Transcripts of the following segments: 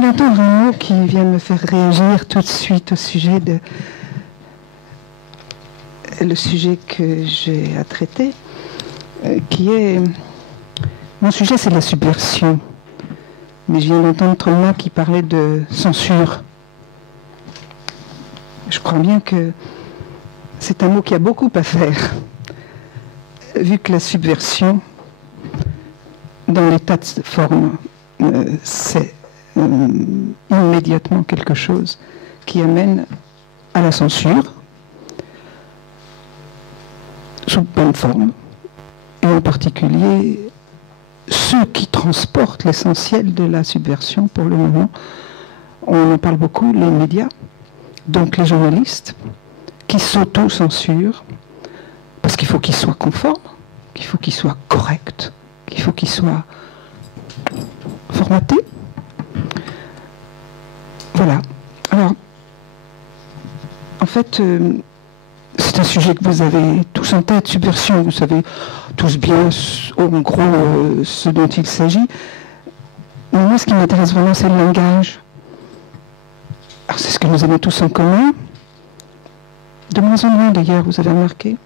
viens d'entendre un mot qui vient me faire réagir tout de suite au sujet de... le sujet que j'ai à traiter, qui est... Mon sujet, c'est la subversion. Mais je viens d'entendre Trollma qui parlait de censure. Je crois bien que c'est un mot qui a beaucoup à faire, vu que la subversion, dans l'état de forme, c'est immédiatement quelque chose qui amène à la censure, sous plein de formes, et en particulier ceux qui transportent l'essentiel de la subversion pour le moment. On en parle beaucoup, les médias, donc les journalistes, qui s'auto-censurent, parce qu'il faut qu'ils soient conformes, qu'il faut qu'ils soient corrects, qu'il faut qu'ils soient formatés. Voilà. Alors, en fait, c'est un sujet que vous avez tous en tête, subversion, vous savez tous bien, en gros, ce dont il s'agit. Mais moi, ce qui m'intéresse vraiment, c'est le langage. Alors, c'est ce que nous avons tous en commun. De moins en moins, d'ailleurs, vous avez remarqué.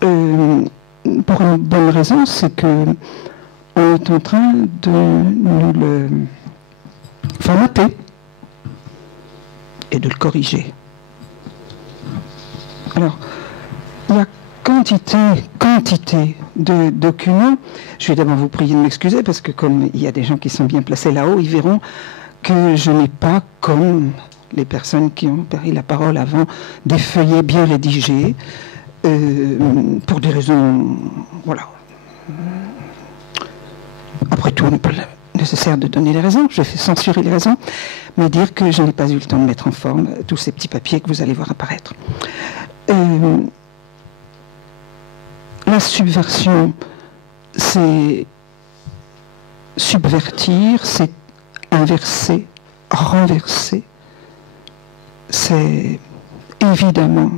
Pour une bonne raison, c'est que on est en train de nous le formater et de le corriger. Alors, il y a quantité de documents. Je vais d'abord vous prier de m'excuser parce que comme il y a des gens qui sont bien placés là-haut, ils verront que je n'ai pas, comme les personnes qui ont pris la parole avant, des feuillets bien rédigés, pour des raisons, voilà. Après tout, on n'est pas nécessaire de donner les raisons, je vais censurer les raisons, mais dire que je n'ai pas eu le temps de mettre en forme tous ces petits papiers que vous allez voir apparaître. La subversion, c'est subvertir, c'est inverser, renverser, c'est évidemment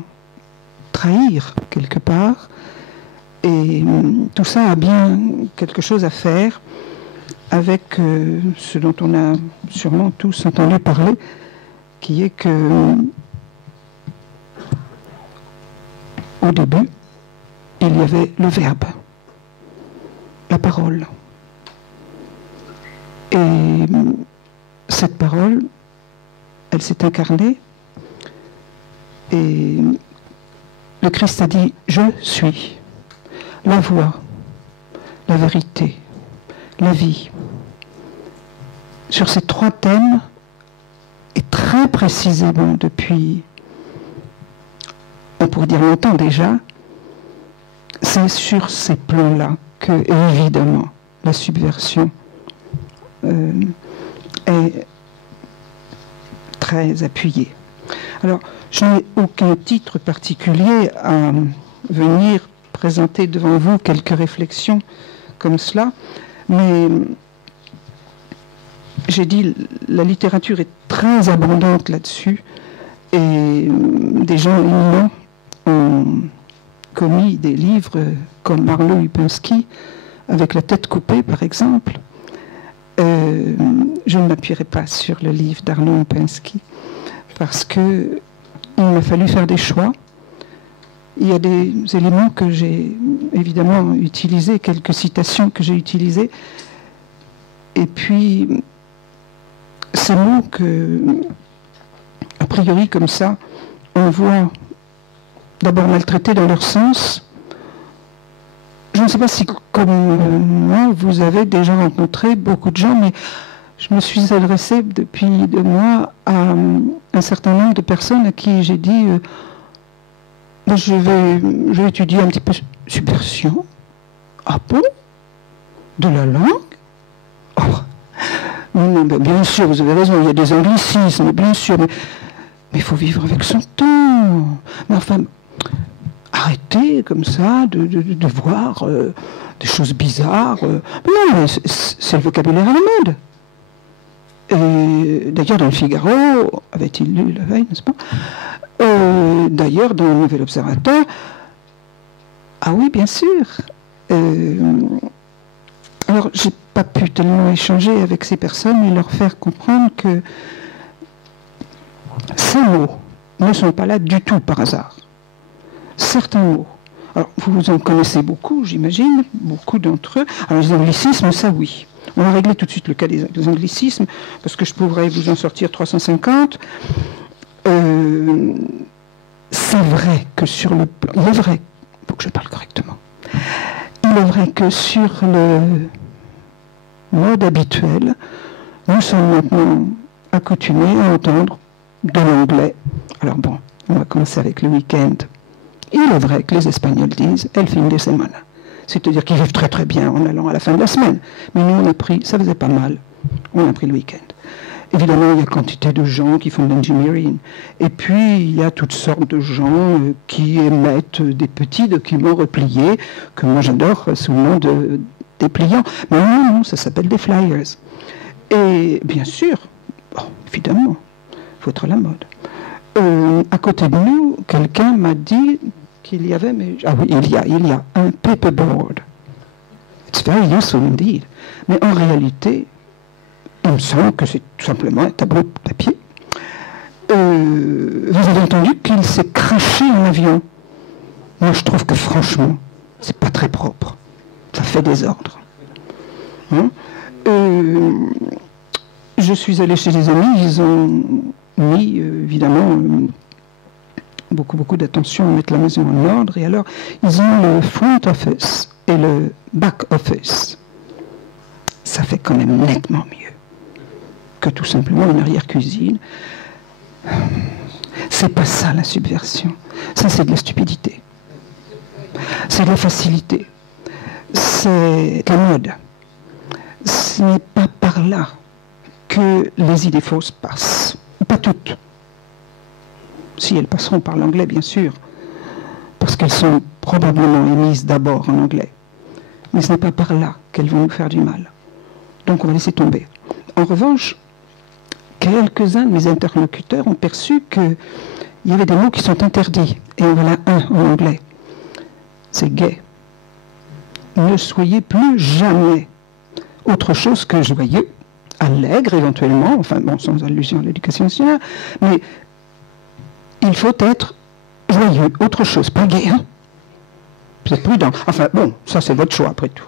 trahir quelque part, et tout ça a bien quelque chose à faire avec ce dont on a sûrement tous entendu parler, qui est que au début, il y avait le verbe, la parole. Et cette parole, elle s'est incarnée. Et le Christ a dit « Je suis la voie, la vérité, la vie ». Sur ces trois thèmes, et très précisément depuis, on pourrait dire longtemps déjà, c'est sur ces plans-là que, évidemment, la subversion est très appuyée. Alors, je n'ai aucun titre particulier à venir présenter devant vous quelques réflexions comme cela, mais j'ai dit, la littérature est très abondante là-dessus, et des gens éminents ont commis des livres comme Arlo Upinski, avec la tête coupée par exemple. Je ne m'appuierai pas sur le livre d'Arlo Upinski, parce qu'il m'a fallu faire des choix. Il y a des éléments que j'ai évidemment utilisés, quelques citations que j'ai utilisées, et puis ces mots que, a priori comme ça, on voit d'abord maltraités dans leur sens. Je ne sais pas si, comme moi, vous avez déjà rencontré beaucoup de gens, mais je me suis adressée depuis 2 mois à un certain nombre de personnes à qui j'ai dit je vais étudier un petit peu subversion. Ah bon? De la langue? Oh. Non, bien sûr, vous avez raison, il y a des anglicismes, bien sûr, mais il faut vivre avec son temps. Mais enfin, arrêtez comme ça de voir des choses bizarres. Non, mais c'est le vocabulaire à la mode. Et d'ailleurs, dans le Figaro, avait-il lu la veille, n'est-ce pas? D'ailleurs, dans le Nouvel Observateur, ah oui, bien sûr. Alors, j'ai pas pu tellement échanger avec ces personnes et leur faire comprendre que ces mots ne sont pas là du tout par hasard. Certains mots. Alors, vous en connaissez beaucoup, j'imagine, beaucoup d'entre eux. Alors, les anglicismes, ça oui. On va régler tout de suite le cas des anglicismes, parce que je pourrais vous en sortir 350. C'est vrai que sur le plan... Il est vrai, il faut que je parle correctement. Il est vrai que sur le mode habituel, nous sommes maintenant accoutumés à entendre de l'anglais. Alors bon, on va commencer avec le week-end. Il est vrai que les Espagnols disent « el fin de semana ». C'est-à-dire qu'ils vivent très très bien en allant à la fin de la semaine. Mais nous, on a pris, ça faisait pas mal, on a pris le week-end. Évidemment, il y a quantité de gens qui font de l'engineering. Et puis, il y a toutes sortes de gens qui émettent des petits documents repliés, que moi j'adore sous le nom de dépliants. Mais non, ça s'appelle des flyers. Et bien sûr, bon, évidemment, il faut être à la mode. À côté de nous, quelqu'un m'a dit qu'il y avait, ah oui, il y a un paperboard. It's very useful indeed. Mais en réalité, il me semble que c'est tout simplement un tableau de papier. Vous avez entendu qu'il s'est craché en avion. Moi, je trouve que franchement, c'est pas très propre. Ça fait désordre. Hein? Je suis allé chez des amis, ils ont mis, évidemment, beaucoup d'attention à mettre la maison en ordre. Et alors, ils ont le front office et le back office. Ça fait quand même nettement mieux que tout simplement une arrière-cuisine. C'est pas ça la subversion. Ça, c'est de la stupidité. C'est de la facilité. C'est de la mode. Ce n'est pas par là que les idées fausses passent. Pas toutes. Si elles passeront par l'anglais, bien sûr, parce qu'elles sont probablement émises d'abord en anglais. Mais ce n'est pas par là qu'elles vont nous faire du mal. Donc on va laisser tomber. En revanche, quelques-uns de mes interlocuteurs ont perçu qu'il y avait des mots qui sont interdits. Et en voilà un en anglais. C'est gay. Ne soyez plus jamais autre chose que joyeux, allègre éventuellement, enfin bon, sans allusion à l'éducation nationale, mais il faut être joyeux, autre chose, pas gay, hein. Vous êtes prudent. Enfin bon, ça c'est votre choix après tout.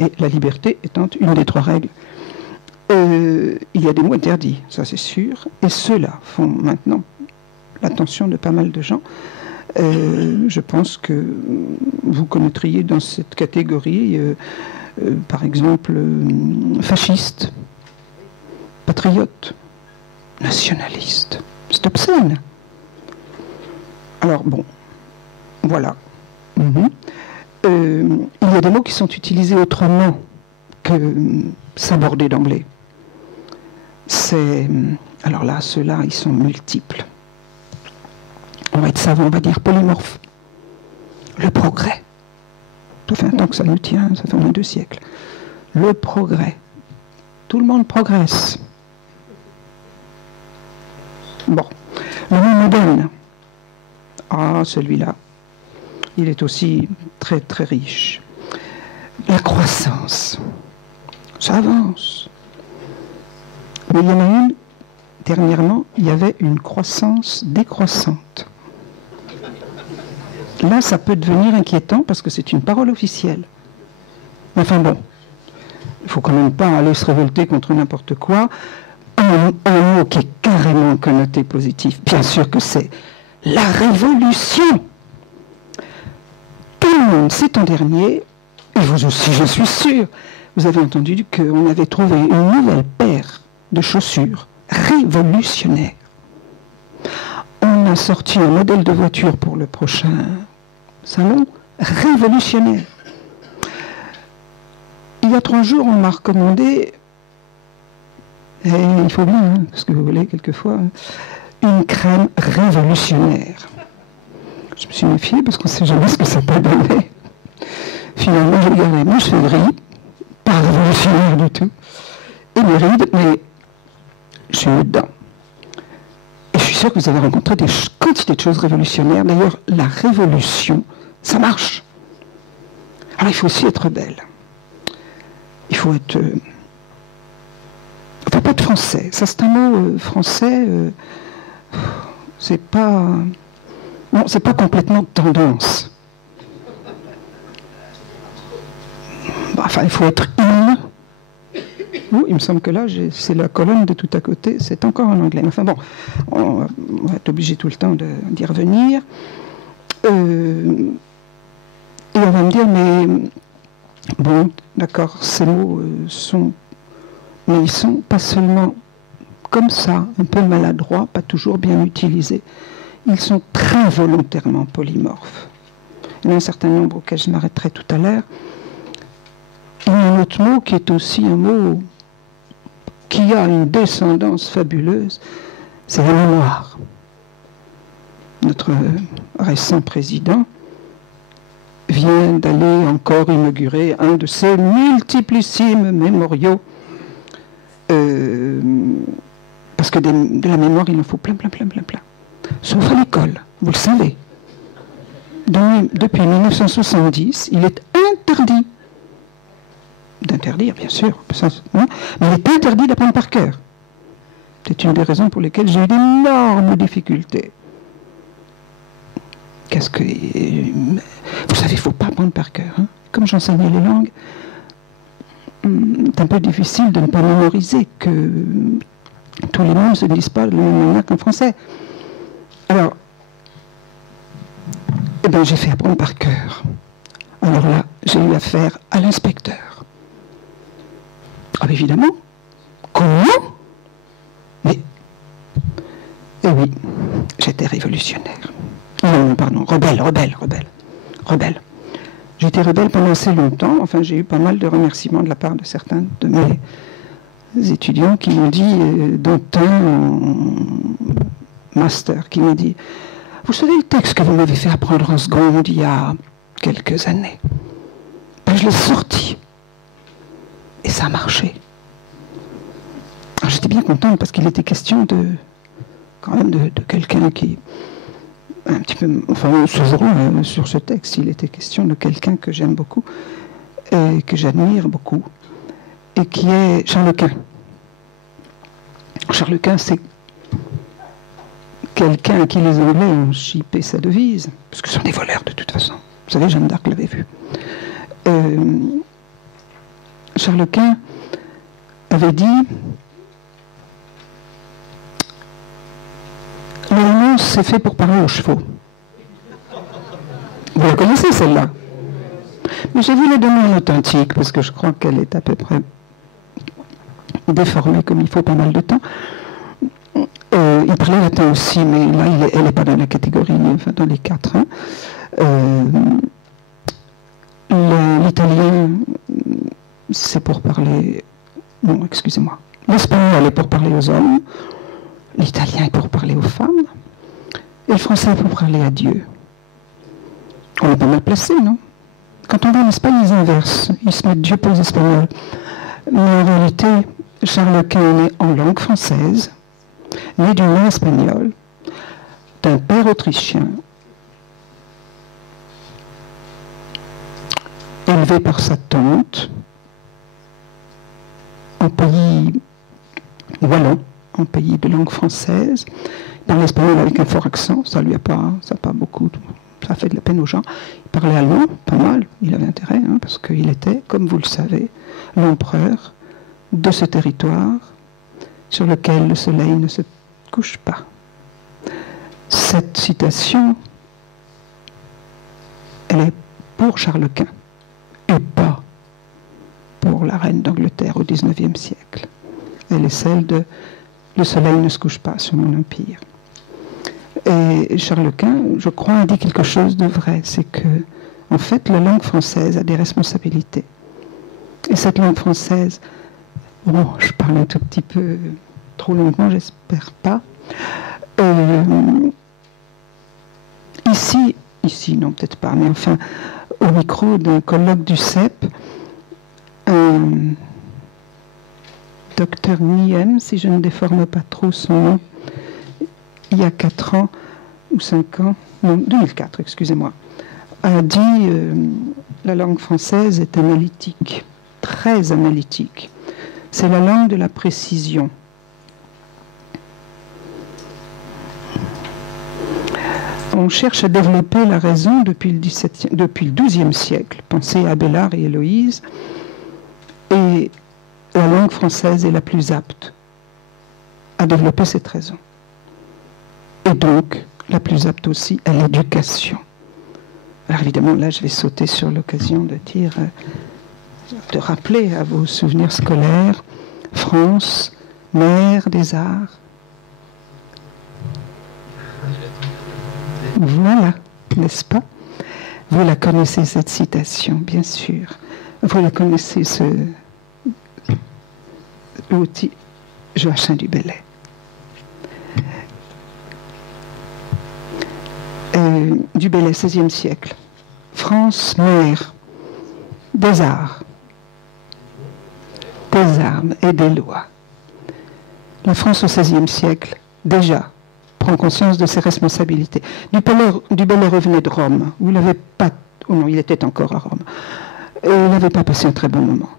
Et la liberté étant une des 3 règles. Il y a des mots interdits, ça c'est sûr, et ceux-là font maintenant l'attention de pas mal de gens. Je pense que vous connaîtriez dans cette catégorie, par exemple, fasciste, patriote, nationaliste. C'est obscène. Alors bon, voilà. Il y a des mots qui sont utilisés autrement que s'aborder d'emblée. Alors là, ceux-là, ils sont multiples. On va être savant, on va dire polymorphe. Le progrès. Tout fait un temps que ça nous tient, ça fait au moins 2 siècles. Le progrès. Tout le monde progresse. Bon. Le mot moderne. Ah, celui-là. Il est aussi très, très riche. La croissance. Ça avance. Mais il y en a une, dernièrement, il y avait une croissance décroissante. Là, ça peut devenir inquiétant parce que c'est une parole officielle. Enfin bon, il ne faut quand même pas aller se révolter contre n'importe quoi. Un mot qui est carrément connoté positif, bien sûr que c'est la révolution. Tout le monde sait en dernier, et vous aussi, je suis sûr, vous avez entendu qu'on avait trouvé une nouvelle paire de chaussures révolutionnaires. On a sorti un modèle de voiture pour le prochain salon révolutionnaire. Il y a 3 jours, on m'a recommandé, et il faut bien, hein, parce que vous voulez quelquefois, une crème révolutionnaire. Je me suis méfiée parce qu'on ne sait jamais ce que ça peut donner. Finalement, je regardais mes cheveux gris, pas révolutionnaire du tout, et mes rides, mais je suis dedans. Et je suis sûr que vous avez rencontré des quantités de choses révolutionnaires. D'ailleurs, la révolution, ça marche. Alors il faut aussi être belle. il faut être... il ne faut pas être français. Ça, c'est un mot français. C'est pas... Non, c'est pas complètement tendance. Enfin, il faut être in. Il me semble que là, c'est la colonne de tout à côté. C'est encore en anglais. Enfin bon, on va être obligé tout le temps d'y revenir. Et on va me dire, mais bon, d'accord, ces mots sont... Mais ils sont pas seulement comme ça, un peu maladroits, pas toujours bien utilisés. Ils sont très volontairement polymorphes. Il y en a un certain nombre auxquels je m'arrêterai tout à l'heure. Il y a un autre mot qui est aussi un mot qui a une descendance fabuleuse, c'est la mémoire. Notre récent président vient d'aller encore inaugurer un de ces multiplissimes mémoriaux. Parce que de la mémoire, il en faut plein. Sauf à l'école, vous le savez. Depuis 1970, il est interdit d'interdire, bien sûr, ça, hein, mais il est interdit d'apprendre par cœur. C'est une des raisons pour lesquelles j'ai eu d'énormes difficultés. Qu'est-ce que... Vous savez, il ne faut pas apprendre par cœur. Hein. Comme j'enseignais les langues, c'est un peu difficile de ne pas mémoriser que tous les mots ne se disent pas de la même manière qu'en français. Alors, eh bien, j'ai fait apprendre par cœur. Alors là, j'ai eu affaire à l'inspecteur. Ah, évidemment. Comment? Mais, eh oui, j'étais révolutionnaire. Non, pardon, rebelle. J'étais rebelle pendant assez longtemps. Enfin, j'ai eu pas mal de remerciements de la part de certains de mes étudiants qui m'ont dit, dont un en master, qui m'a dit, vous savez le texte que vous m'avez fait apprendre en seconde il y a quelques années? Ben, je l'ai sorti. Et ça a marché. Alors, j'étais bien contente parce qu'il était question quand même de quelqu'un qui... un petit peu... Enfin, ce jour-là, sur ce texte, il était question de quelqu'un que j'aime beaucoup et que j'admire beaucoup et qui est Charles Quint. Charles Quint, c'est quelqu'un à qui les Anglais ont chippé sa devise, parce que ce sont des voleurs de toute façon. Vous savez, Jeanne d'Arc l'avait vu. Charles Quint avait dit « L'allemand, c'est fait pour parler aux chevaux ». Vous la connaissez, celle-là? Mais j'ai vu la donner en authentique, parce que je crois qu'elle est à peu près déformée comme il faut pas mal de temps. Il parlait latin aussi, mais là, elle n'est pas dans la catégorie, enfin dans les quatre. Hein. L'italien, c'est pour parler... Non, excusez-moi. L'espagnol est pour parler aux hommes, l'italien est pour parler aux femmes, et le français est pour parler à Dieu. On est pas mal placé, non? Quand on va en Espagne, ils inversent. Ils se mettent Dieu pour les Espagnols. Mais en réalité, Charles Quint est né en langue française, né d'une mère espagnole, d'un père autrichien, élevé par sa tante, en pays wallon, en pays de langue française. Il parlait espagnol avec un fort accent, ça a pas beaucoup, ça a fait de la peine aux gens. Il parlait allemand, pas mal, il avait intérêt, hein, parce qu'il était, comme vous le savez, l'empereur de ce territoire sur lequel le soleil ne se couche pas. Cette citation, elle est pour Charles Quint, et pas pour la reine d'Angleterre au XIXe siècle. Elle est celle de « Le soleil ne se couche pas sur mon empire ». Et Charles Quint, je crois, a dit quelque chose de vrai. C'est que, en fait, la langue française a des responsabilités. Et cette langue française, bon, je parle un tout petit peu trop longuement, j'espère pas. Ici, non, peut-être pas, mais enfin, au micro d'un colloque du CEP, un docteur Niem, si je ne déforme pas trop son nom, il y a 4 ans ou 5 ans, non, 2004, excusez-moi, a dit la langue française est analytique. très analytique. C'est la langue de la précision. On cherche à développer la raison depuis le XIIe siècle. Pensez à Abélard et Héloïse. Et la langue française est la plus apte à développer cette raison. Et donc, la plus apte aussi à l'éducation. Alors évidemment, là, je vais sauter sur l'occasion de dire, de rappeler à vos souvenirs scolaires, France, mère des arts. Voilà, n'est-ce pas? Vous la connaissez, cette citation, bien sûr. Vous la connaissez, ce outil, Joachim du Bellay. Du Bellay, XVIe siècle. France, mère des arts, des armes et des lois. La France au XVIe siècle, déjà, prend conscience de ses responsabilités. Du Bellay revenait de Rome, où il n'avait pas... Oh non, il était encore à Rome. Et il n'avait pas passé un très bon moment.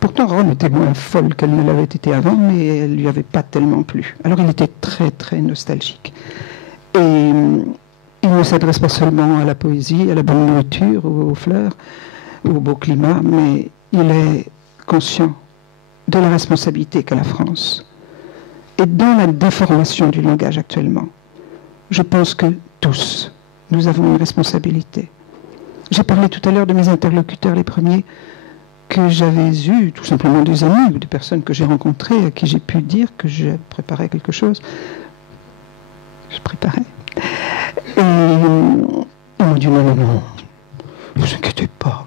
Pourtant, Rome était moins folle qu'elle ne l'avait été avant, mais elle ne lui avait pas tellement plu. Alors il était très, très nostalgique. Et il ne s'adresse pas seulement à la poésie, à la bonne nourriture, aux fleurs, au beau climat, mais il est conscient de la responsabilité qu'a la France. Et dans la déformation du langage actuellement, je pense que tous, nous avons une responsabilité. J'ai parlé tout à l'heure de mes interlocuteurs, les premiers, que j'avais eus, tout simplement des amis ou des personnes que j'ai rencontrées, à qui j'ai pu dire que je préparais quelque chose. Je préparais. Et ils m'ont dit non, non, non, ne vous inquiétez pas.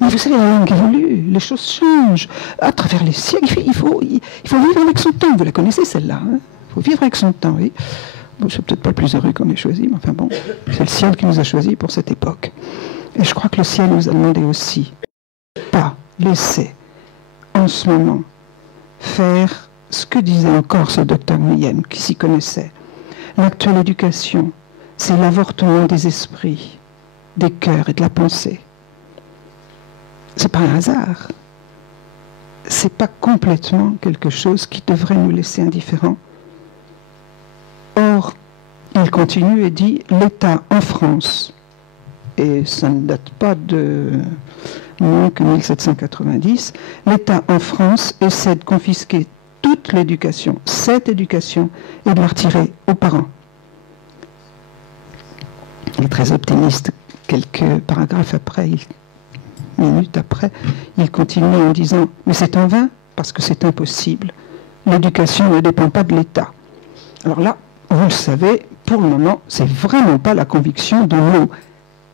Mais vous savez, la langue évolue, les choses changent. À travers les siècles, il faut vivre avec son temps. Vous la connaissez, celle-là. Il faut vivre avec son temps, oui. Bon, c'est peut-être pas le plus heureux qu'on ait choisi, mais enfin bon, c'est le ciel qui nous a choisis pour cette époque. Et je crois que le ciel nous a demandé aussi, pas laisser, en ce moment, faire ce que disait encore ce docteur Nguyen, qui s'y connaissait. L'actuelle éducation, c'est l'avortement des esprits, des cœurs et de la pensée. C'est pas un hasard. C'est pas complètement quelque chose qui devrait nous laisser indifférents. Or, il continue et dit l'État en France, et ça ne date pas de moins que 1790, l'État en France essaie de confisquer toute l'éducation, cette éducation, et de la retirer aux parents. Il est très optimiste. Quelques paragraphes après, minutes après, il continue en disant « Mais c'est en vain, parce que c'est impossible. L'éducation ne dépend pas de l'État. » Alors là, vous le savez, pour le moment, c'est vraiment pas la conviction de nos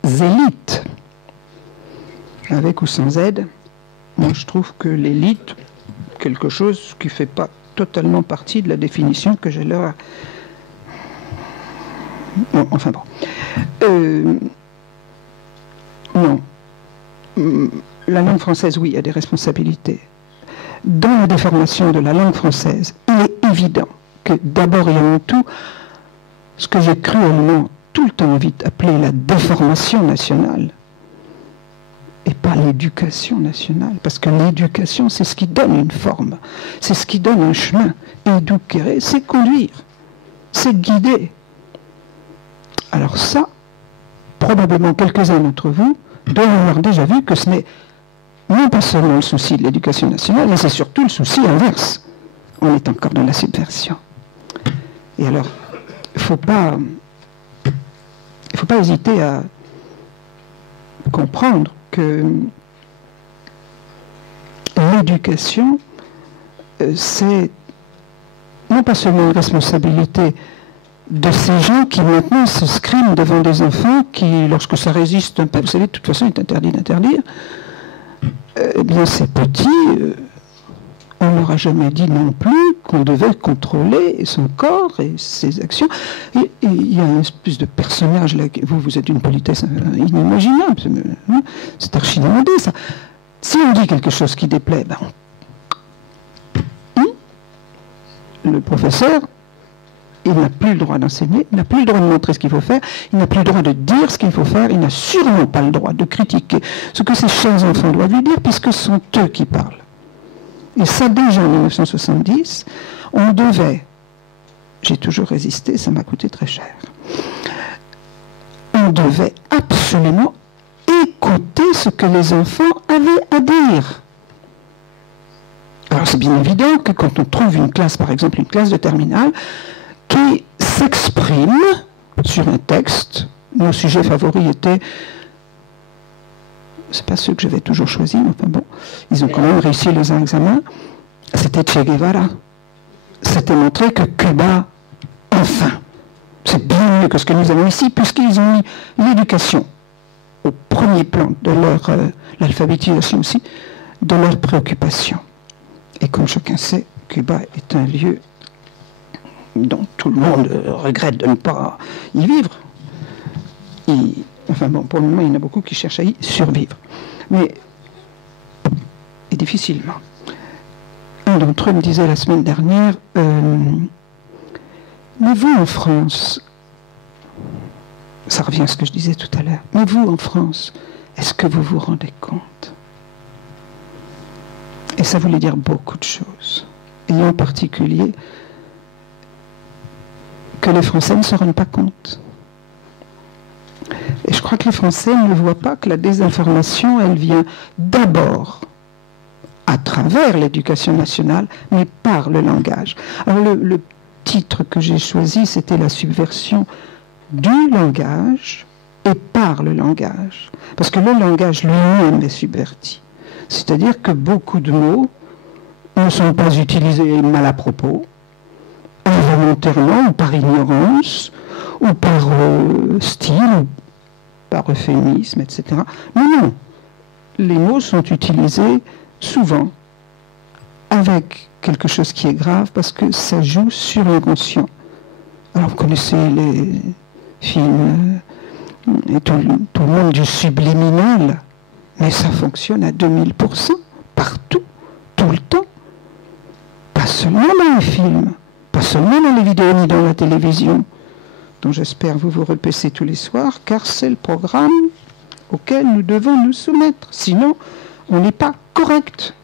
élites. Avec ou sans aide, moi je trouve que l'élite, quelque chose qui ne fait pas totalement partie de la définition que j'ai leur... Bon, enfin bon. Non. La langue française, oui, a des responsabilités. Dans la déformation de la langue française, il est évident que d'abord et avant tout, ce que j'ai cruellement tout le temps envie d'appeler la déformation nationale, et pas l'éducation nationale, parce que l'éducation, c'est ce qui donne une forme, c'est ce qui donne un chemin. Éduquer, c'est conduire, c'est guider. Alors ça, probablement quelques-uns d'entre vous doivent avoir déjà vu que ce n'est non pas seulement le souci de l'éducation nationale, mais c'est surtout le souci inverse. On est encore dans la subversion. Et alors, il ne faut pas hésiter à comprendre que l'éducation, c'est non pas seulement une responsabilité de ces gens qui maintenant se scriment devant des enfants qui, lorsque ça résiste un peu, vous savez, de toute façon, il est interdit d'interdire, eh bien ces petits, on ne leur a jamais dit non plus qu'on devait contrôler son corps et ses actions. Et il y a une espèce de personnage là, vous êtes d'une politesse inimaginable, c'est archi demandé ça. Si on dit quelque chose qui déplaît, ben le professeur il n'a plus le droit d'enseigner, il n'a plus le droit de montrer ce qu'il faut faire, il n'a plus le droit de dire ce qu'il faut faire, il n'a sûrement pas le droit de critiquer ce que ses chers enfants doivent lui dire, puisque ce sont eux qui parlent. Et ça, déjà en 1970, on devait, j'ai toujours résisté, ça m'a coûté très cher, on devait absolument écouter ce que les enfants avaient à dire. Alors c'est bien évident que quand on trouve une classe, par exemple une classe de terminale, qui s'exprime sur un texte, mon sujet favori était, c'est pas ceux que j'avais toujours choisis, mais enfin bon, ils ont quand même réussi les examens, c'était Che Guevara. C'était montrer que Cuba, enfin, c'est bien mieux que ce que nous avons ici, puisqu'ils ont mis l'éducation au premier plan de leur, l'alphabétisation aussi, de leurs préoccupations. Et comme chacun sait, Cuba est un lieu dont tout le monde regrette de ne pas y vivre. Enfin bon, pour le moment, il y en a beaucoup qui cherchent à y survivre. Mais, et difficilement. Un d'entre eux me disait la semaine dernière, mais vous en France, ça revient à ce que je disais tout à l'heure, mais vous en France, est-ce que vous vous rendez compte? Et ça voulait dire beaucoup de choses. Et en particulier, que les Français ne se rendent pas compte. Et je crois que les Français ne voient pas que la désinformation, elle vient d'abord à travers l'éducation nationale, mais par le langage. Alors le titre que j'ai choisi, c'était la subversion du langage et par le langage. Parce que le langage lui-même est subverti. C'est-à-dire que beaucoup de mots ne sont pas utilisés mal à propos, involontairement, ou par ignorance, ou par style, ou par euphémisme, etc. Mais non, les mots sont utilisés souvent avec quelque chose qui est grave, parce que ça joue sur l'inconscient. Alors vous connaissez les films et tout le monde du subliminal, mais ça fonctionne à 2000%, partout, tout le temps. Pas seulement dans les films, pas seulement dans les vidéos ni dans la télévision, dont j'espère vous repaissez tous les soirs, car c'est le programme auquel nous devons nous soumettre. Sinon, on n'est pas correct.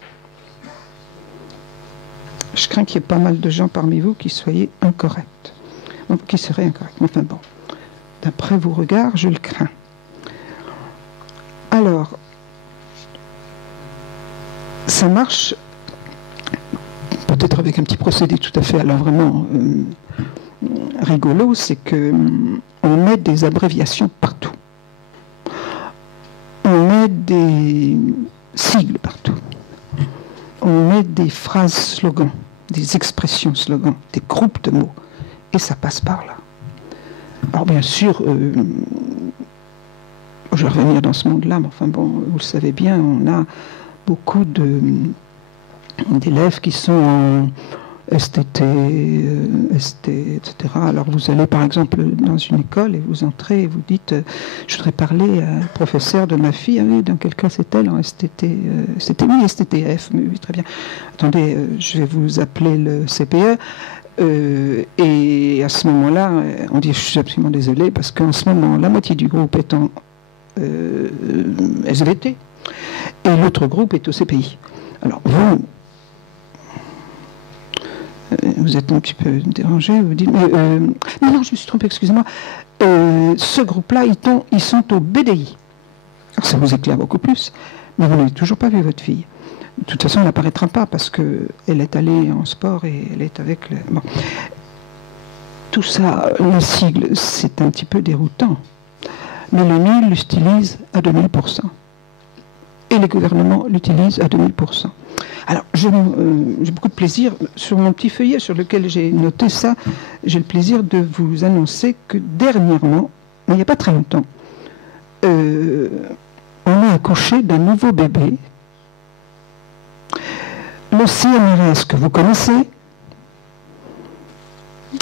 Je crains qu'il y ait pas mal de gens parmi vous qui soyez incorrects. Qui seraient incorrects. Enfin bon, d'après vos regards, je le crains. Alors, ça marche peut-être avec un petit procédé tout à fait, alors vraiment rigolo, c'est que on met des abréviations partout. On met des sigles partout. On met des phrases slogans, des expressions slogans, des groupes de mots, et ça passe par là. Alors bien sûr, je vais revenir dans ce monde-là, mais enfin bon, vous le savez bien, on a beaucoup d'élèves qui sont en STT, ST, etc. Alors vous allez par exemple dans une école et vous entrez et vous dites je voudrais parler à un professeur de ma fille. Ah oui, dans quel cas c'est-elle en STT? Oui, STTF, mais oui, très bien. Attendez, je vais vous appeler le CPE. Et à ce moment-là, on dit je suis absolument désolé parce qu'en ce moment, la moitié du groupe est en SVT et l'autre groupe est au CPI. Alors vous êtes un petit peu dérangé, vous dites, mais non, je me suis trompé, excusez-moi. Ce groupe-là, ils sont au BDI. Alors ça vous éclaire beaucoup plus, mais vous n'avez toujours pas vu votre fille. De toute façon, elle n'apparaîtra pas parce qu'elle est allée en sport et elle est avec le... Bon. Tout ça, les sigles, c'est un petit peu déroutant. Mais le NIL l'utilise à 2000%. Et les gouvernements l'utilisent à 2000%. Alors, j'ai beaucoup de plaisir, sur mon petit feuillet sur lequel j'ai noté ça, j'ai le plaisir de vous annoncer que dernièrement, mais il n'y a pas très longtemps, on a accouché d'un nouveau bébé. Le CNRS que vous connaissez, alors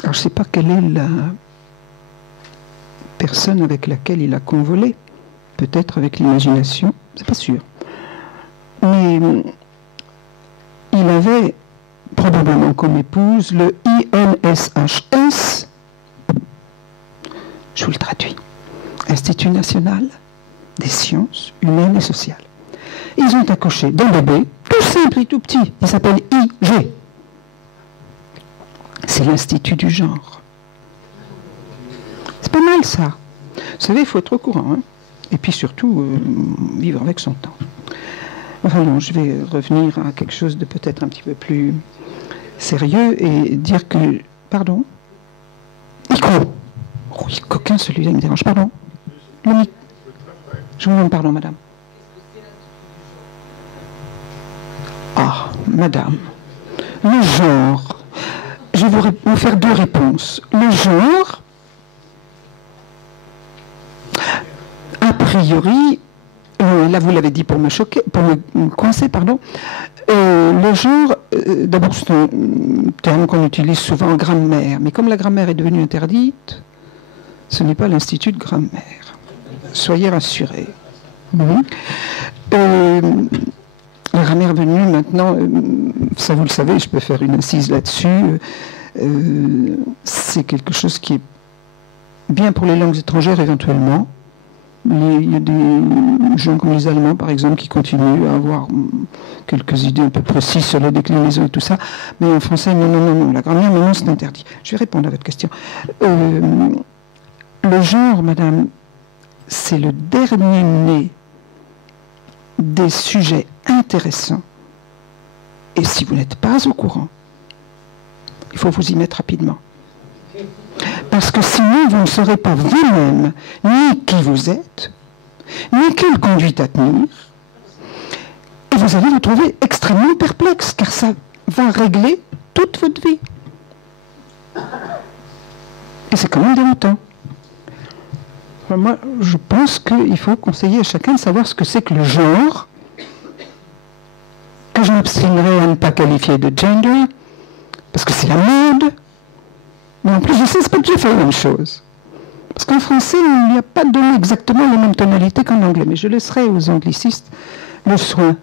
je ne sais pas quelle est la personne avec laquelle il a convolé, peut-être avec l'imagination, c'est pas sûr. Mais il avait probablement comme épouse le INSHS, je vous le traduis, Institut national des sciences humaines et sociales. Ils ont accouché d'un bébé, tout simple et tout petit, il s'appelle IG. C'est l'Institut du genre. C'est pas mal ça. Vous savez, il faut être au courant, hein. Et puis surtout, vivre avec son temps. Enfin non, je vais revenir à quelque chose de peut-être un petit peu plus sérieux et dire que... Pardon? Micro. Oh, il est coquin celui-là, il me dérange. Pardon? Je vous demande pardon, madame. Ah, madame. Le genre. Je vais vous faire deux réponses. Le genre, a priori, là vous l'avez dit pour me choquer, pour me coincer, pardon. Le genre, d'abord c'est un terme qu'on utilise souvent en grammaire, mais comme la grammaire est devenue interdite, ce n'est pas l'Institut de grammaire. Soyez rassurés. La grammaire est venue maintenant, ça vous le savez, je peux faire une incise là-dessus, c'est quelque chose qui est bien pour les langues étrangères éventuellement. Il y a des gens comme les Allemands, par exemple, qui continuent à avoir quelques idées un peu précises sur la déclinaison et tout ça. Mais en français, non. La grammaire, non, c'est interdit. Je vais répondre à votre question. Le genre, madame, c'est le dernier né des sujets intéressants. Et si vous n'êtes pas au courant, il faut vous y mettre rapidement. Parce que sinon, vous ne saurez pas vous-même ni qui vous êtes, ni quelle conduite à tenir. Et vous allez vous trouver extrêmement perplexe, car ça va régler toute votre vie. Et c'est quand même déroutant. Enfin, moi, je pense qu'il faut conseiller à chacun de savoir ce que c'est que le genre, que je m'abstiendrai à ne pas qualifier de gender, parce que c'est la mode. Mais en plus, je sais, c'est pas tout à fait la même chose. Parce qu'en français, il n'y a pas donné exactement les mêmes tonalités qu'en anglais. Mais je laisserai aux anglicistes le soin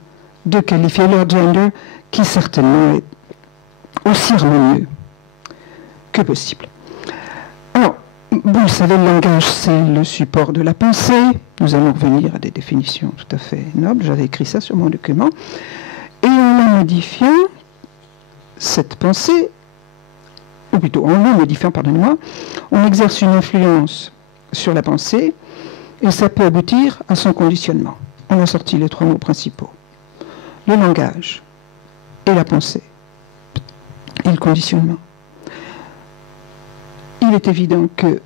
de qualifier leur gender, qui certainement est aussi harmonieux que possible. Alors, vous le savez, le langage, c'est le support de la pensée. Nous allons revenir à des définitions tout à fait nobles. J'avais écrit ça sur mon document. Et en la modifiant, cette pensée, ou plutôt en le modifiant, pardonnez-moi, on exerce une influence sur la pensée et ça peut aboutir à son conditionnement. On a sorti les trois mots principaux. Le langage et la pensée et le conditionnement. Il est évident que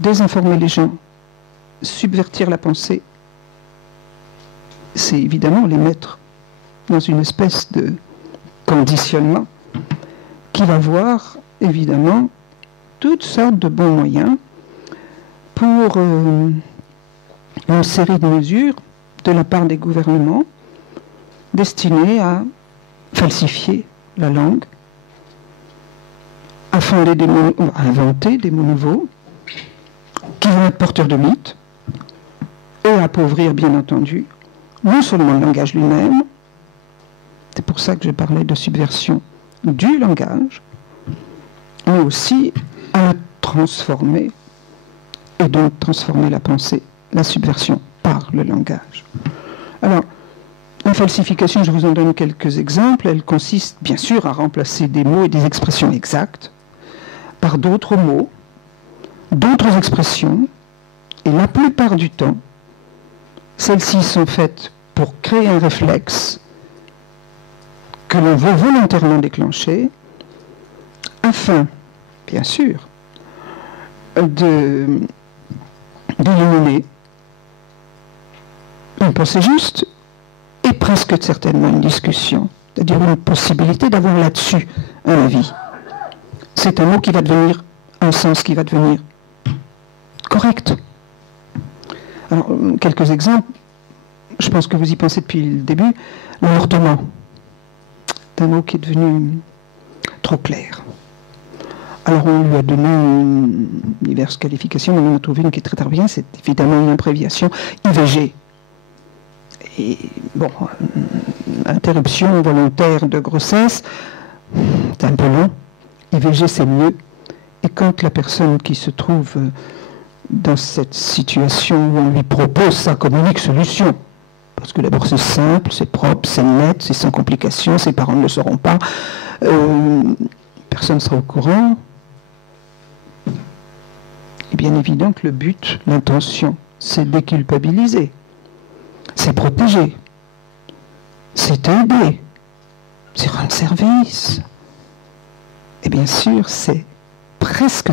désinformer les gens, subvertir la pensée, c'est évidemment les mettre dans une espèce de conditionnement qui va voir, évidemment, toutes sortes de bons moyens pour une série de mesures de la part des gouvernements destinées à falsifier la langue, à inventer des mots nouveaux qui vont être porteurs de mythes et à appauvrir, bien entendu, non seulement le langage lui-même, c'est pour ça que je parlais de subversion du langage, mais aussi à la transformer, et donc transformer la pensée, la subversion par le langage. Alors, la falsification, je vous en donne quelques exemples, elle consiste bien sûr à remplacer des mots et des expressions exactes par d'autres mots, d'autres expressions, et la plupart du temps, celles-ci sont faites pour créer un réflexe que l'on veut volontairement déclencher, afin, bien sûr, d'éliminer une pensée juste et presque certainement une discussion, c'est-à-dire une possibilité d'avoir là-dessus un avis. C'est un mot qui va devenir, un sens qui va devenir correct. Alors, quelques exemples, je pense que vous y pensez depuis le début, l'avortement. C'est un mot qui est devenu trop clair. Alors on lui a donné diverses qualifications, mais on en a trouvé une qui est très très bien, c'est évidemment une abréviation, IVG. Et bon, interruption volontaire de grossesse, c'est un peu long, et VG c'est mieux. Et quand la personne qui se trouve dans cette situation où on lui propose sa comme unique solution, parce que d'abord c'est simple, c'est propre, c'est net, c'est sans complications, ses parents ne le sauront pas, personne ne sera au courant, et bien évident que le but, l'intention, c'est déculpabiliser, c'est protéger, c'est aider, c'est rendre service. Et bien sûr, c'est presque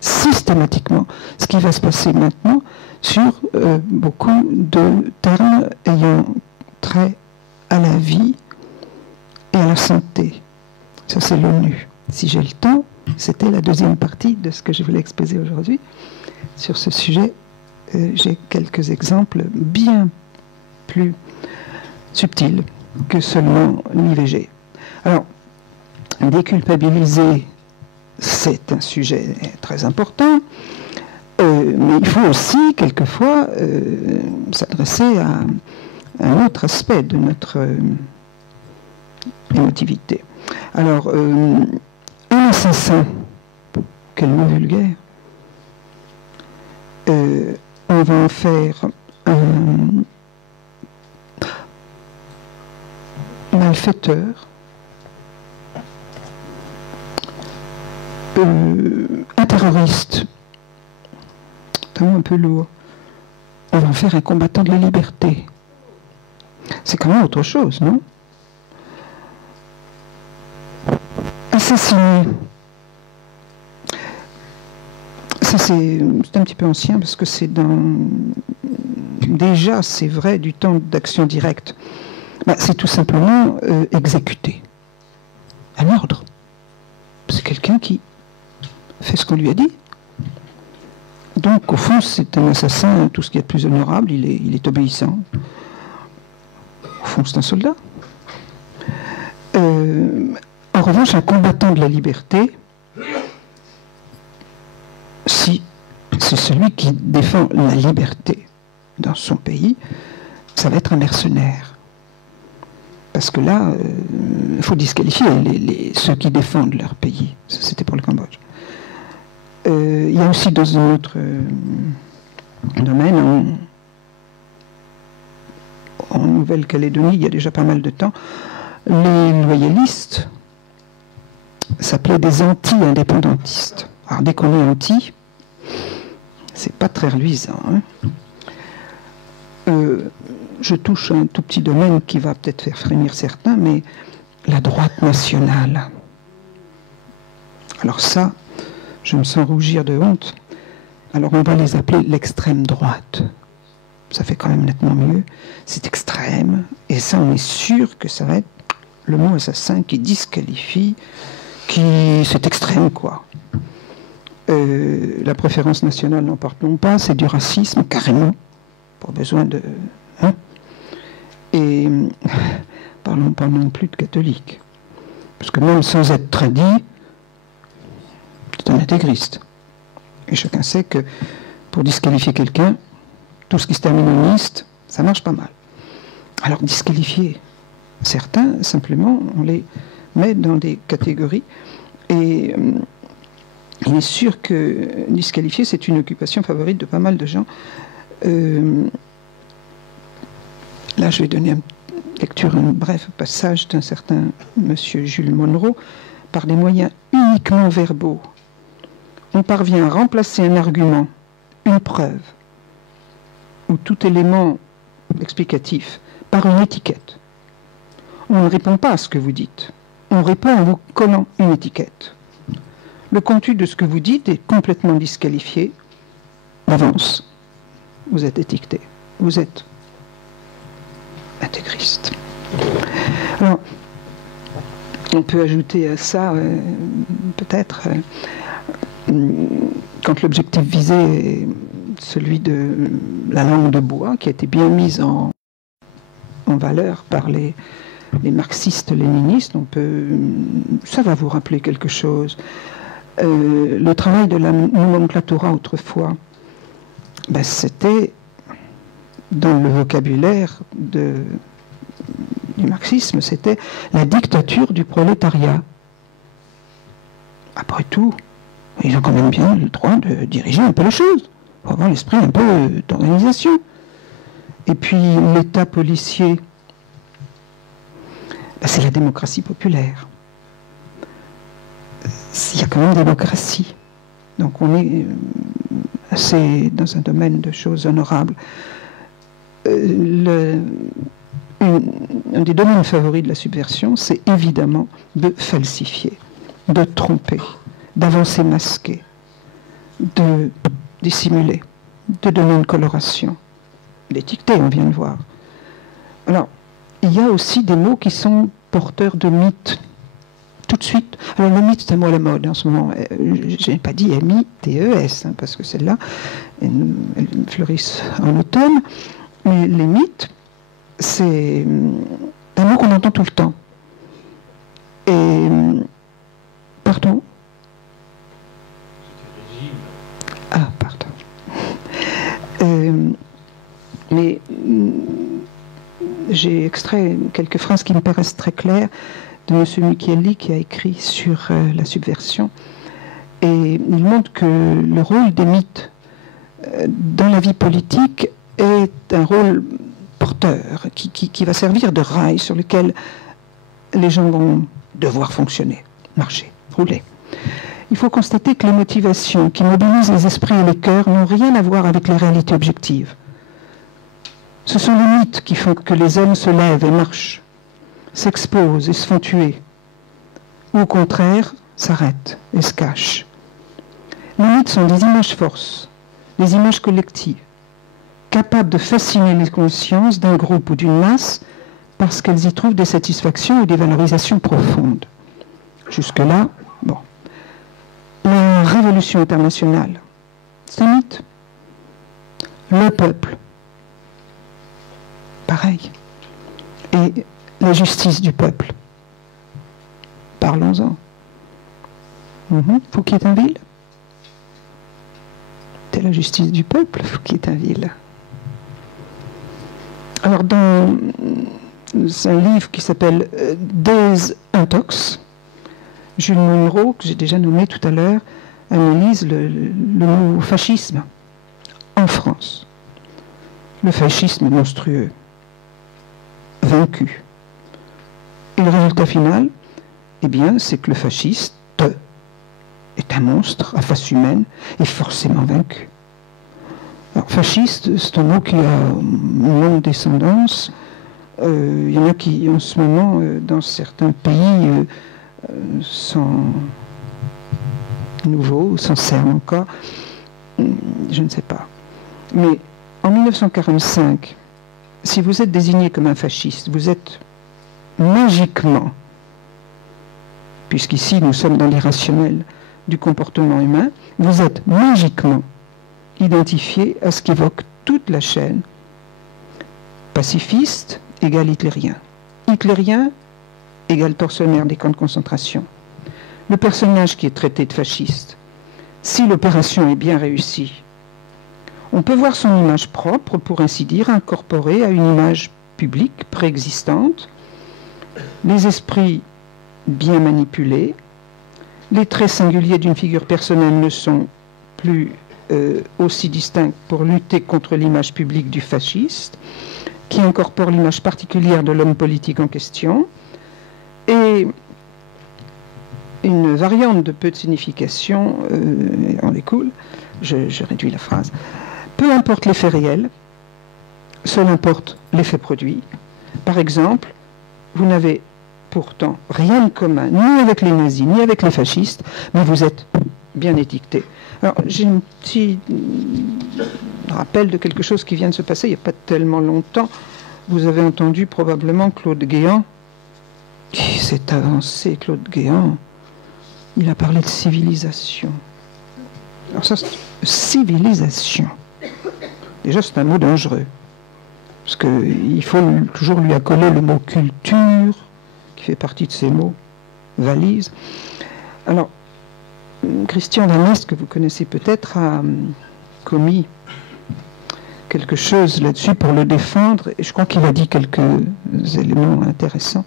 systématiquement ce qui va se passer maintenant sur beaucoup de termes ayant trait à la vie et à la santé. Ça, c'est l'ONU. Si j'ai le temps, c'était la deuxième partie de ce que je voulais exposer aujourd'hui. Sur ce sujet, j'ai quelques exemples bien plus subtils que seulement l'IVG. Alors, déculpabiliser, c'est un sujet très important, mais il faut aussi, quelquefois, s'adresser à un autre aspect de notre émotivité. Alors, un assassin, quel mot vulgaire, on va en faire un malfaiteur, un terroriste, c'est un peu lourd, on va en faire un combattant de la liberté. C'est quand même autre chose, non? Assassiner. Ça, c'est un petit peu ancien parce que c'est déjà, c'est vrai, du temps d'action directe. C'est tout simplement exécuter. Un ordre. C'est quelqu'un qui fait ce qu'on lui a dit. Donc, au fond, c'est un assassin, tout ce qui est de plus honorable, il est obéissant. Au fond, c'est un soldat. En revanche, un combattant de la liberté, si c'est celui qui défend la liberté dans son pays, ça va être un mercenaire. Parce que là, il faut disqualifier ceux qui défendent leur pays. Ça, c'était pour le Cambodge. Il y a aussi dans un autre domaine, en Nouvelle-Calédonie, il y a déjà pas mal de temps, les loyalistes s'appelaient des anti-indépendantistes. Alors dès qu'on est anti, c'est pas très reluisant. Je touche un tout petit domaine qui va peut-être faire frémir certains, mais la droite nationale. Alors ça, je me sens rougir de honte. Alors on va les appeler l'extrême droite. Ça fait quand même nettement mieux. C'est extrême. Et ça, on est sûr que ça va être le mot assassin qui disqualifie, c'est extrême, quoi. La préférence nationale, n'en parlons pas, c'est du racisme, carrément. Pas besoin de... Et parlons pas non plus de catholiques. Parce que même sans être très dit, c'est un intégriste. Et chacun sait que pour disqualifier quelqu'un, tout ce qui se termine en iste, ça marche pas mal. Alors disqualifier certains, simplement, on les met dans des catégories. Et il est sûr que disqualifier, c'est une occupation favorite de pas mal de gens. Là, je vais donner une lecture, un bref passage d'un certain monsieur Jules Monroe. Par des moyens uniquement verbaux, on parvient à remplacer un argument, une preuve, ou tout élément explicatif, par une étiquette. On ne répond pas à ce que vous dites. On répond en vous collant une étiquette. Le contenu de ce que vous dites est complètement disqualifié d'avance. Vous êtes étiqueté. Vous êtes intégriste. Alors, on peut ajouter à ça, peut-être, quand l'objectif visé est celui de la langue de bois, qui a été bien mise en valeur par les marxistes-léninistes, ça va vous rappeler quelque chose. Le travail de la nomenclatura autrefois, c'était dans le vocabulaire du marxisme, c'était la dictature du prolétariat. après tout, ils ont quand même bien le droit de diriger un peu les choses, pour avoir l'esprit un peu d'organisation. Et puis l'État policier, c'est la démocratie populaire. Il y a quand même démocratie. Donc on est assez dans un domaine de choses honorables. Un des domaines favoris de la subversion, c'est évidemment de falsifier, de tromper, d'avancer masqué, de dissimuler, de donner une coloration, d'étiqueter, on vient de voir. Alors, il y a aussi des mots qui sont porteurs de mythes. Tout de suite. Alors, le mythe, c'est un mot à la mode en ce moment. Je n'ai pas dit M-I-T-E-S, parce que celles-là, elles fleurissent en automne. Mais les mythes, c'est un mot qu'on entend tout le temps. Et, pardon? Ah, pardon. Mais j'ai extrait quelques phrases qui me paraissent très claires de M. Micheli, qui a écrit sur la subversion. Et il montre que le rôle des mythes dans la vie politique est un rôle porteur, qui va servir de rail sur lequel les gens vont devoir fonctionner, marcher, rouler. Il faut constater que les motivations qui mobilisent les esprits et les cœurs n'ont rien à voir avec les réalités objectives. Ce sont les mythes qui font que les hommes se lèvent et marchent, s'exposent et se font tuer, ou au contraire, s'arrêtent et se cachent. Les mythes sont des images forces, des images collectives, capables de fasciner les consciences d'un groupe ou d'une masse parce qu'elles y trouvent des satisfactions et des valorisations profondes. Jusque-là, bon. La révolution internationale, c'est un mythe. Le peuple, pareil. Et la justice du peuple. Parlons-en. Fouquier-Tinville. C'est la justice du peuple, Fouquier-Tinville. Alors, dans un livre qui s'appelle Des Intox, Jules Monroe, que j'ai déjà nommé tout à l'heure, analyse le mot fascisme en France. Le fascisme monstrueux, vaincu. Et le résultat final, eh bien, c'est que le fasciste est un monstre à face humaine et forcément vaincu. Alors, fasciste, c'est un mot qui a une longue descendance. Il y en a qui, en ce moment, dans certains pays, sont nouveaux, s'en servent encore. Je ne sais pas. Mais en 1945, si vous êtes désigné comme un fasciste, vous êtes magiquement, puisqu'ici nous sommes dans l'irrationnel du comportement humain, vous êtes magiquement identifié à ce qu'évoque toute la chaîne. Pacifiste égale hitlérien. Hitlérien égale tortionnaire des camps de concentration. Le personnage qui est traité de fasciste, si l'opération est bien réussie, on peut voir son image propre, pour ainsi dire, incorporée à une image publique préexistante, les esprits bien manipulés, les traits singuliers d'une figure personnelle ne sont plus aussi distincts pour lutter contre l'image publique du fasciste, qui incorpore l'image particulière de l'homme politique en question, et une variante de peu de signification en découle. Je réduis la phrase. Peu importe l'effet réel, seul importe l'effet produit. Par exemple, vous n'avez pourtant rien de commun, ni avec les nazis, ni avec les fascistes, mais vous êtes bien étiquetés. Alors, j'ai un petit rappel de quelque chose qui vient de se passer il n'y a pas tellement longtemps. Vous avez entendu probablement Claude Guéant, qui s'est avancé, Claude Guéant. Il a parlé de civilisation. Alors ça, civilisation. Déjà, c'est un mot dangereux. Parce qu'il faut toujours lui accoler le mot culture, qui fait partie de ces mots valises. Alors, Christian Damest, que vous connaissez peut-être, a commis quelque chose là-dessus pour le défendre, et je crois qu'il a dit quelques éléments intéressants,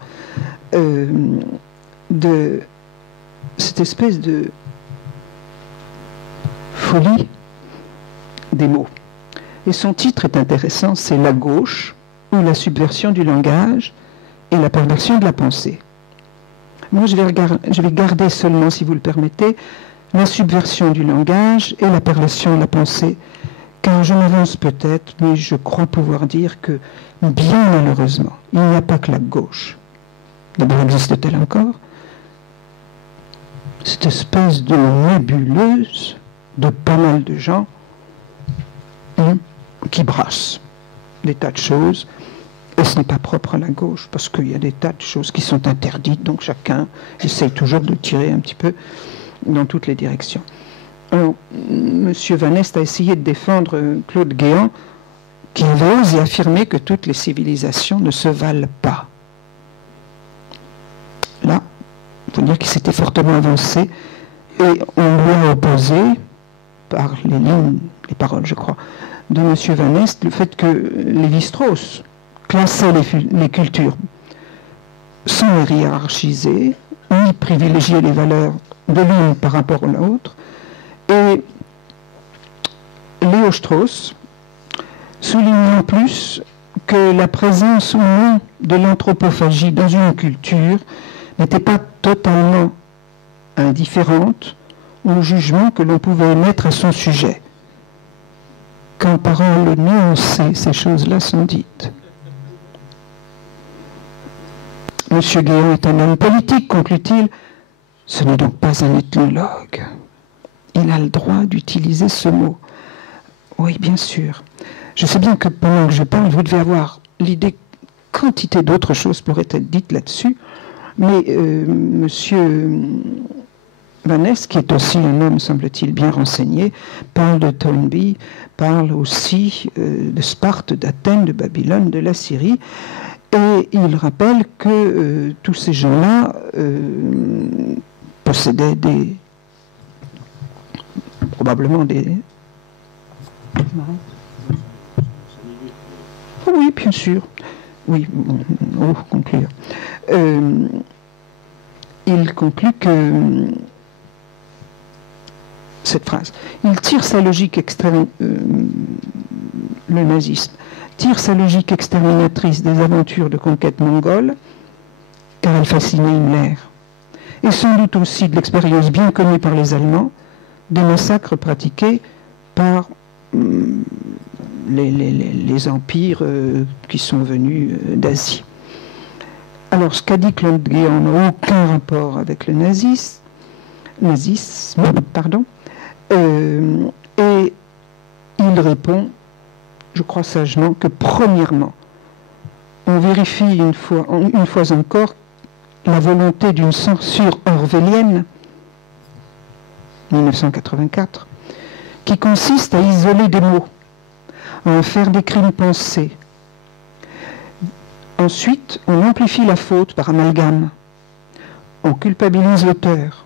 de cette espèce de folie des mots. Et son titre est intéressant, c'est La gauche ou la subversion du langage et la perversion de la pensée. Moi, je vais garder seulement, si vous le permettez, la subversion du langage et la perversion de la pensée, car je m'avance peut-être, mais je crois pouvoir dire que, bien malheureusement, il n'y a pas que la gauche. D'abord, existe-t-elle encore? Cette espèce de nébuleuse de pas mal de gens qui brassent des tas de choses, et ce n'est pas propre à la gauche, parce qu'il y a des tas de choses qui sont interdites, donc chacun essaye toujours de tirer un petit peu dans toutes les directions. Alors, M. Van Est a essayé de défendre Claude Guéant, qui avait osé affirmer que toutes les civilisations ne se valent pas. Là, il faut dire qu'il s'était fortement avancé, et on lui a opposé, par les paroles, je crois, de M. Van Est, le fait que Lévi-Strauss classait les cultures sans les hiérarchiser, ni privilégier les valeurs de l'une par rapport à l'autre. Et Léo Strauss souligne en plus que la présence ou non de l'anthropophagie dans une culture n'était pas totalement indifférente au jugement que l'on pouvait émettre à son sujet. Qu'en paroles nuancées, ces choses-là sont dites. Monsieur Guéant est un homme politique, conclut-il. Ce n'est donc pas un ethnologue. Il a le droit d'utiliser ce mot. Oui, bien sûr. Je sais bien que pendant que je parle, vous devez avoir l'idée quantité d'autres choses pourraient être dites là-dessus, mais monsieur Van Est, qui est aussi un homme, semble-t-il, bien renseigné, parle de Toynbee, parle aussi de Sparte, d'Athènes, de Babylone, de la Syrie, et il rappelle que tous ces gens-là possédaient probablement des... Oh oui, bien sûr. Oui, on va conclure. Il conclut que cette phrase, il tire sa logique le nazisme tire sa logique exterminatrice des aventures de conquête mongole, car elle fascinait Himmler, et sans doute aussi de l'expérience bien connue par les Allemands des massacres pratiqués par les empires qui sont venus d'Asie. Alors, ce qu'a dit Claude Guéant n'a aucun rapport avec le nazisme, et il répond, je crois sagement, que premièrement, on vérifie une fois encore la volonté d'une censure orwellienne, 1984, qui consiste à isoler des mots, à en faire des crimes pensés. Ensuite, on amplifie la faute par amalgame. On culpabilise l'auteur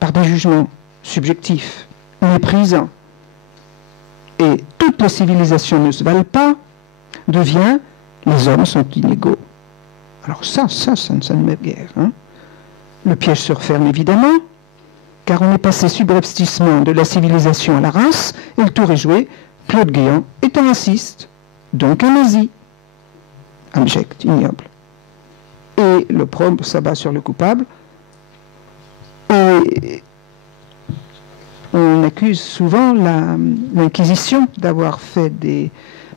par des jugements subjectifs, méprisants. Et toutes les civilisations ne se valent pas, devient les hommes sont inégaux. Alors ça ne met guère. Hein. Le piège se referme évidemment, car on est passé subrepticement de la civilisation à la race, et le tour est joué. Claude Guéant est un raciste, donc un nazi. Abject, ignoble. Et l'opprobre s'abat sur le coupable. Et on accuse souvent l'Inquisition d'avoir fait des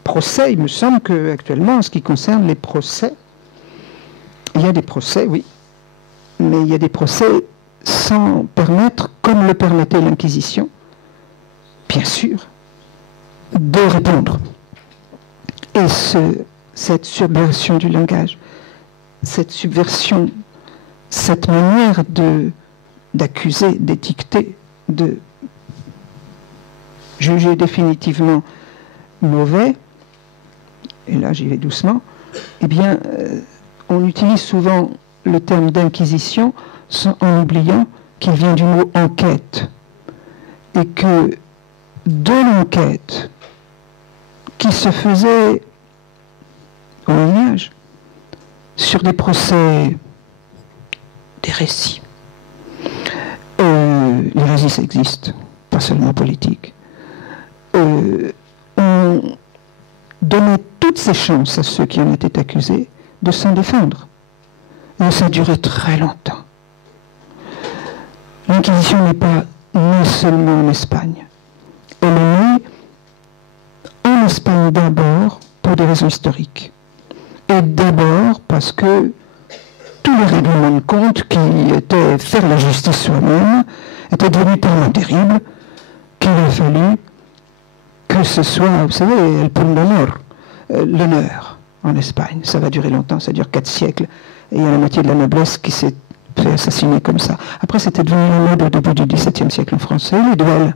procès. Il me semble qu'actuellement, en ce qui concerne les procès, il y a des procès, oui, mais il y a des procès sans permettre, comme le permettait l'Inquisition, bien sûr, de répondre. Et cette subversion du langage, cette subversion, cette manière d'accuser, d'étiqueter, de juger définitivement mauvais, et là j'y vais doucement, eh bien, on utilise souvent le terme d'inquisition en oubliant qu'il vient du mot enquête, et que de l'enquête qui se faisait au Moyen-Âge sur des procès, des récits. Les récits existent. pas seulement politique. On donnait toutes ses chances à ceux qui en étaient accusés de s'en défendre. Et ça a duré très longtemps. L'Inquisition n'est pas née seulement en Espagne. Elle est née en Espagne d'abord pour des raisons historiques. Et d'abord parce que tous les règlements de compte qui étaient faire la justice soi-même étaient devenus tellement terribles qu'il a fallu que ce soit, vous savez, el pun d'honneur, l'honneur en Espagne. Ça va durer longtemps, ça dure 4 siècles. Et il y a la moitié de la noblesse qui s'est fait assassiner comme ça. Après, c'était devenu la mode au début du XVIIe siècle en français, les duels.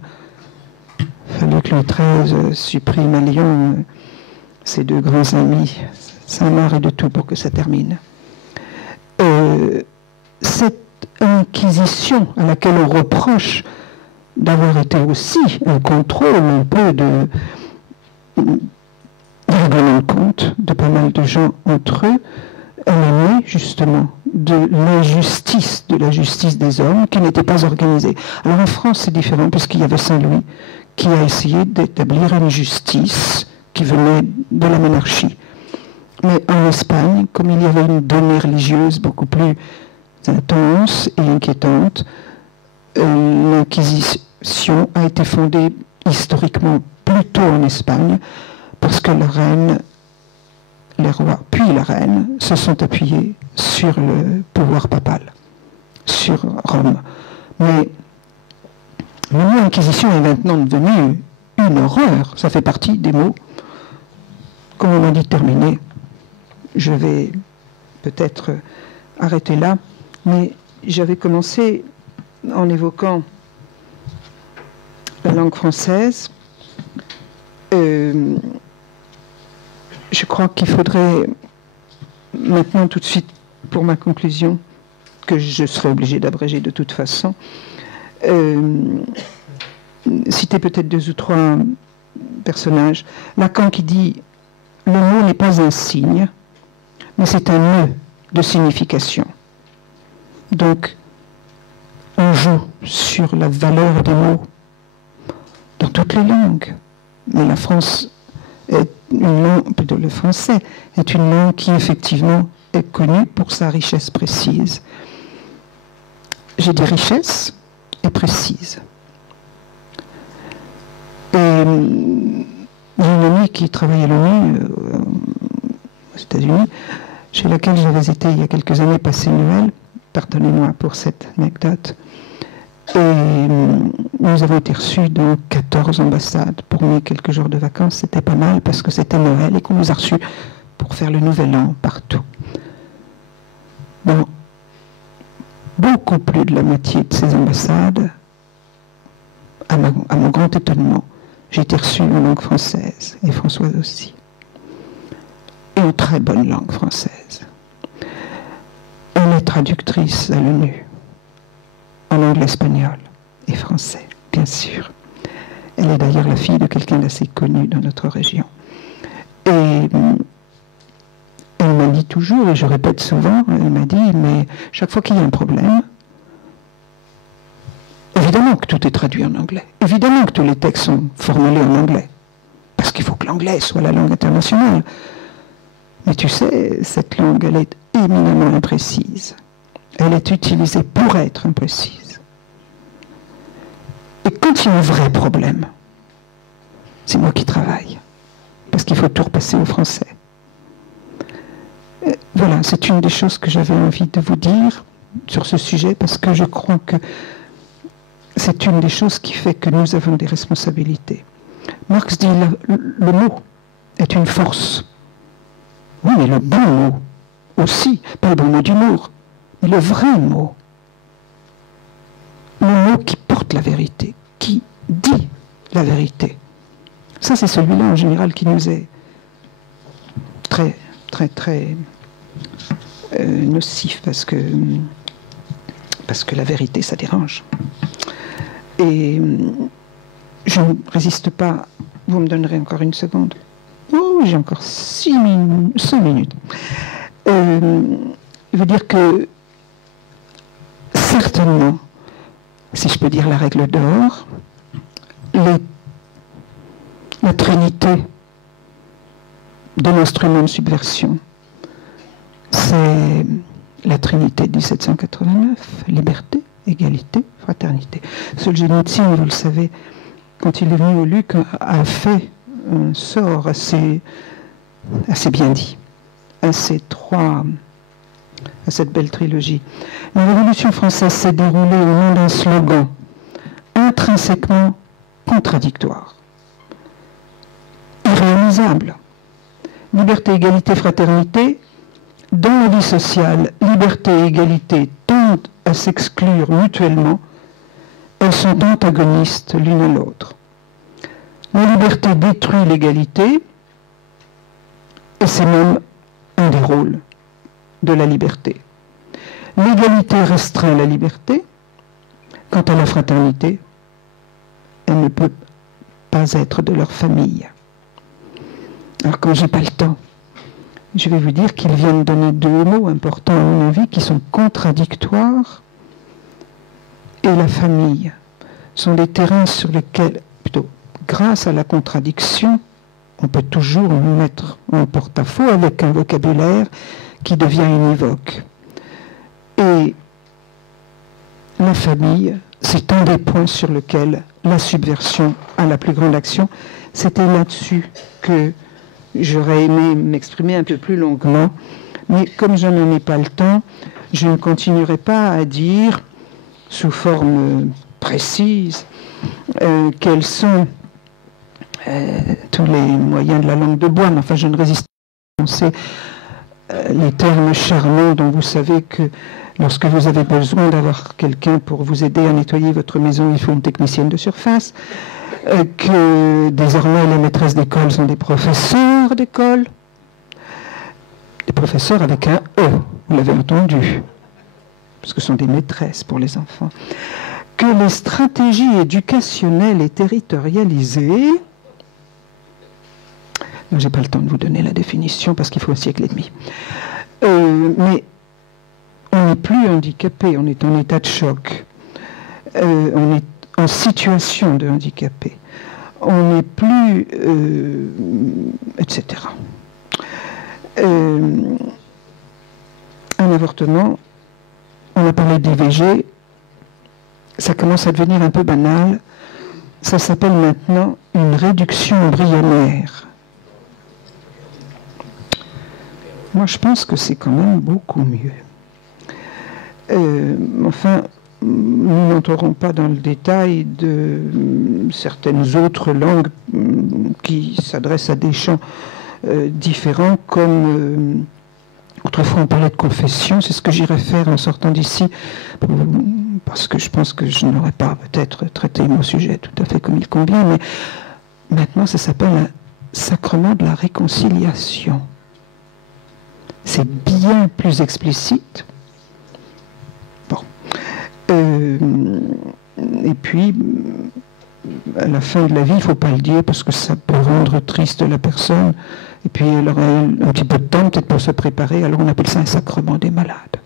Il fallait que Louis XIII supprime à Lyon ses 2 grands amis, Saint-Marc et de tout pour que ça termine. Cette inquisition à laquelle on reproche d'avoir été aussi un contrôle un peu de règlement de compte de pas mal de gens entre eux, elle est née justement de l'injustice, de la justice des hommes qui n'était pas organisée. Alors en France c'est différent puisqu'il y avait Saint-Louis qui a essayé d'établir une justice qui venait de la monarchie. Mais en Espagne, comme il y avait une donnée religieuse beaucoup plus intense et inquiétante, l'Inquisition a été fondée historiquement plutôt en Espagne parce que la reine, les rois, puis la reine, se sont appuyés sur le pouvoir papal, sur Rome. Mais le mot Inquisition est maintenant devenu une horreur. Ça fait partie des mots, comme on a dit, terminés. Je vais peut-être arrêter là, mais j'avais commencé en évoquant la langue française. Je crois qu'il faudrait maintenant tout de suite, pour ma conclusion, que je serai obligé d'abréger de toute façon, citer peut-être 2 ou 3 personnages. Lacan qui dit « Le mot n'est pas un signe, mais c'est un nœud de signification. » Donc, on joue sur la valeur des mots dans toutes les langues. Mais la France est une langue, plutôt le français, est une langue qui effectivement est connue pour sa richesse précise. J'ai dit richesse et précise. Et j'ai une amie qui travaille à l'ONU, aux États-Unis, chez laquelle j'avais été il y a quelques années passer Noël. Pardonnez-moi pour cette anecdote. Et nous avons été reçus dans 14 ambassades. Pour mes quelques jours de vacances, c'était pas mal parce que c'était Noël et qu'on nous a reçus pour faire le Nouvel An partout. Dans beaucoup plus de la moitié de ces ambassades, à mon grand étonnement, j'ai été reçue en langue française, et Françoise aussi. Et en très bonne langue française. Elle est traductrice à l'ONU, en anglais, espagnol et français, bien sûr. Elle est d'ailleurs la fille de quelqu'un d'assez connu dans notre région. Et elle m'a dit toujours, et je répète souvent, elle m'a dit, mais chaque fois qu'il y a un problème, évidemment que tout est traduit en anglais, évidemment que tous les textes sont formulés en anglais, parce qu'il faut que l'anglais soit la langue internationale. Mais tu sais, cette langue, elle est éminemment imprécise. Elle est utilisée pour être imprécise. Et quand il y a un vrai problème, c'est moi qui travaille, parce qu'il faut tout repasser au français. Voilà, c'est une des choses que j'avais envie de vous dire sur ce sujet, parce que je crois que c'est une des choses qui fait que nous avons des responsabilités. Marx dit le mot est une force. Oui, mais le bon mot aussi, pas le bon mot d'humour, mais le vrai mot. Le mot qui porte la vérité, qui dit la vérité. Ça, c'est celui-là en général qui nous est très, très, très nocif parce que la vérité, ça dérange. Et je ne résiste pas. Vous me donnerez encore une seconde. Oh, j'ai encore 5 minutes. Je veux dire que certainement, si je peux dire la règle d'or, la trinité de l'instrument de subversion. C'est la trinité de 1789, liberté, égalité, fraternité. Solzhenitsyn, vous le savez, quand il est venu au Luc, a fait un sort assez bien dit à cette belle trilogie. La Révolution française s'est déroulée au nom d'un slogan intrinsèquement contradictoire, irréalisable. Liberté, égalité, fraternité. Dans la vie sociale, liberté et égalité tendent à s'exclure mutuellement. Elles sont antagonistes l'une à l'autre. La liberté détruit l'égalité, et c'est même un des rôles de la liberté. L'égalité restreint la liberté. Quant à la fraternité, elle ne peut pas être de leur famille. Alors quand j'ai pas le temps, je vais vous dire qu'ils viennent donner deux mots importants à mon avis qui sont contradictoires et la famille sont des terrains sur lesquels, plutôt grâce à la contradiction, on peut toujours nous mettre en porte-à-faux avec un vocabulaire qui devient univoque. Et la famille, c'est un des points sur lesquels la subversion a la plus grande action. C'était là-dessus que j'aurais aimé m'exprimer un peu plus longuement, mais comme je n'en ai pas le temps, je ne continuerai pas à dire, sous forme précise, quels sont tous les moyens de la langue de bois, mais enfin je ne résiste pas à penser les termes charmants dont vous savez que lorsque vous avez besoin d'avoir quelqu'un pour vous aider à nettoyer votre maison, il faut une technicienne de surface. Que désormais les maîtresses d'école sont des professeurs d'école, des professeurs avec un E, vous l'avez entendu, parce que ce sont des maîtresses pour les enfants, que les stratégies éducationnelles et territorialisées, je n'ai pas le temps de vous donner la définition parce qu'il faut un siècle et demi, mais on n'est plus handicapé, on est en état de choc, on est en situation de handicapé. On n'est plus... etc. Un avortement, on a parlé d'IVG, ça commence à devenir un peu banal. Ça s'appelle maintenant une réduction embryonnaire. Moi, je pense que c'est quand même beaucoup mieux. Enfin... Nous n'entrerons pas dans le détail de certaines autres langues qui s'adressent à des champs différents, comme autrefois on parlait de confession, c'est ce que j'irai faire en sortant d'ici, parce que je pense que je n'aurais pas peut-être traité mon sujet tout à fait comme il convient, mais maintenant ça s'appelle un sacrement de la réconciliation. C'est bien plus explicite. Et puis, à la fin de la vie, il ne faut pas le dire parce que ça peut rendre triste la personne. Et puis, elle aurait un petit peu de temps peut-être pour se préparer. Alors, on appelle ça un sacrement des malades.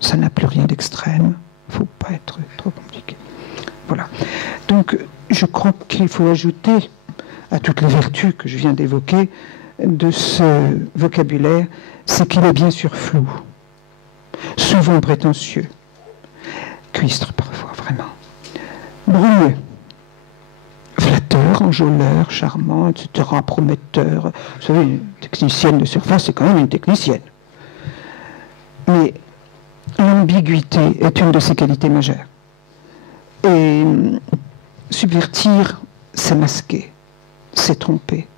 Ça n'a plus rien d'extrême. Il ne faut pas être trop compliqué. Voilà. Donc, je crois qu'il faut ajouter à toutes les vertus que je viens d'évoquer de ce vocabulaire, c'est qu'il est bien sûr flou, souvent prétentieux, cuistre parfois, vraiment, bruyeux, flatteur, enjôleur, charmant, etc., prometteur. Vous savez, une technicienne de surface, c'est quand même une technicienne. Mais l'ambiguïté est une de ses qualités majeures. Et subvertir, c'est masquer, c'est tromper,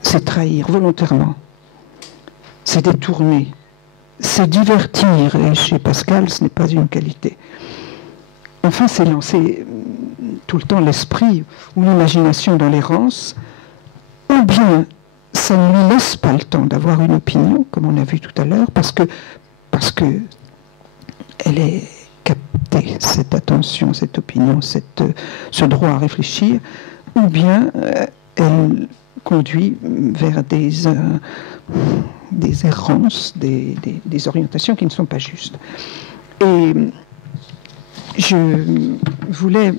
c'est trahir volontairement, c'est détourner, c'est divertir. Et chez Pascal, ce n'est pas une qualité. Enfin, c'est lancer tout le temps l'esprit ou l'imagination dans l'errance, ou bien ça ne lui laisse pas le temps d'avoir une opinion, comme on a vu tout à l'heure, parce que elle est captée, cette attention, cette opinion, ce droit à réfléchir, ou bien elle conduit vers des errances, des orientations qui ne sont pas justes. Et je voulais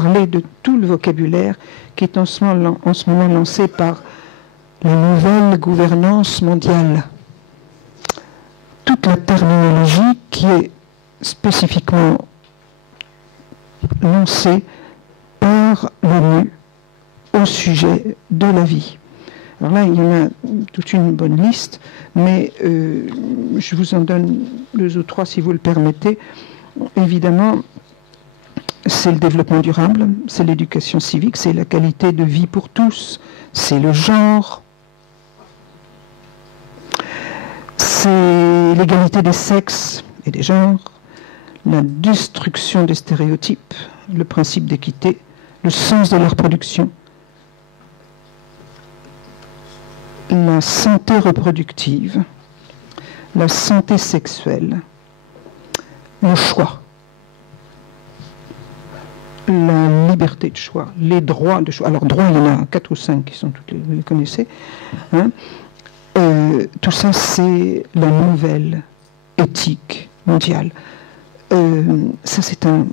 parler de tout le vocabulaire qui est en ce moment lancé par la nouvelle gouvernance mondiale. Toute la terminologie qui est spécifiquement lancée par l'ONU au sujet de la vie. Alors là, il y en a toute une bonne liste, mais je vous en donne 2 ou 3 si vous le permettez. Évidemment, c'est le développement durable, c'est l'éducation civique, c'est la qualité de vie pour tous, c'est le genre, c'est l'égalité des sexes et des genres, la destruction des stéréotypes, le principe d'équité, le sens de la reproduction, la santé reproductive, la santé sexuelle, le choix, la liberté de choix, les droits de choix. Alors, droits, il y en a 4 ou 5 qui sont tous vous les connaissez. Hein. Tout ça, c'est la nouvelle éthique mondiale. Ça, c'est une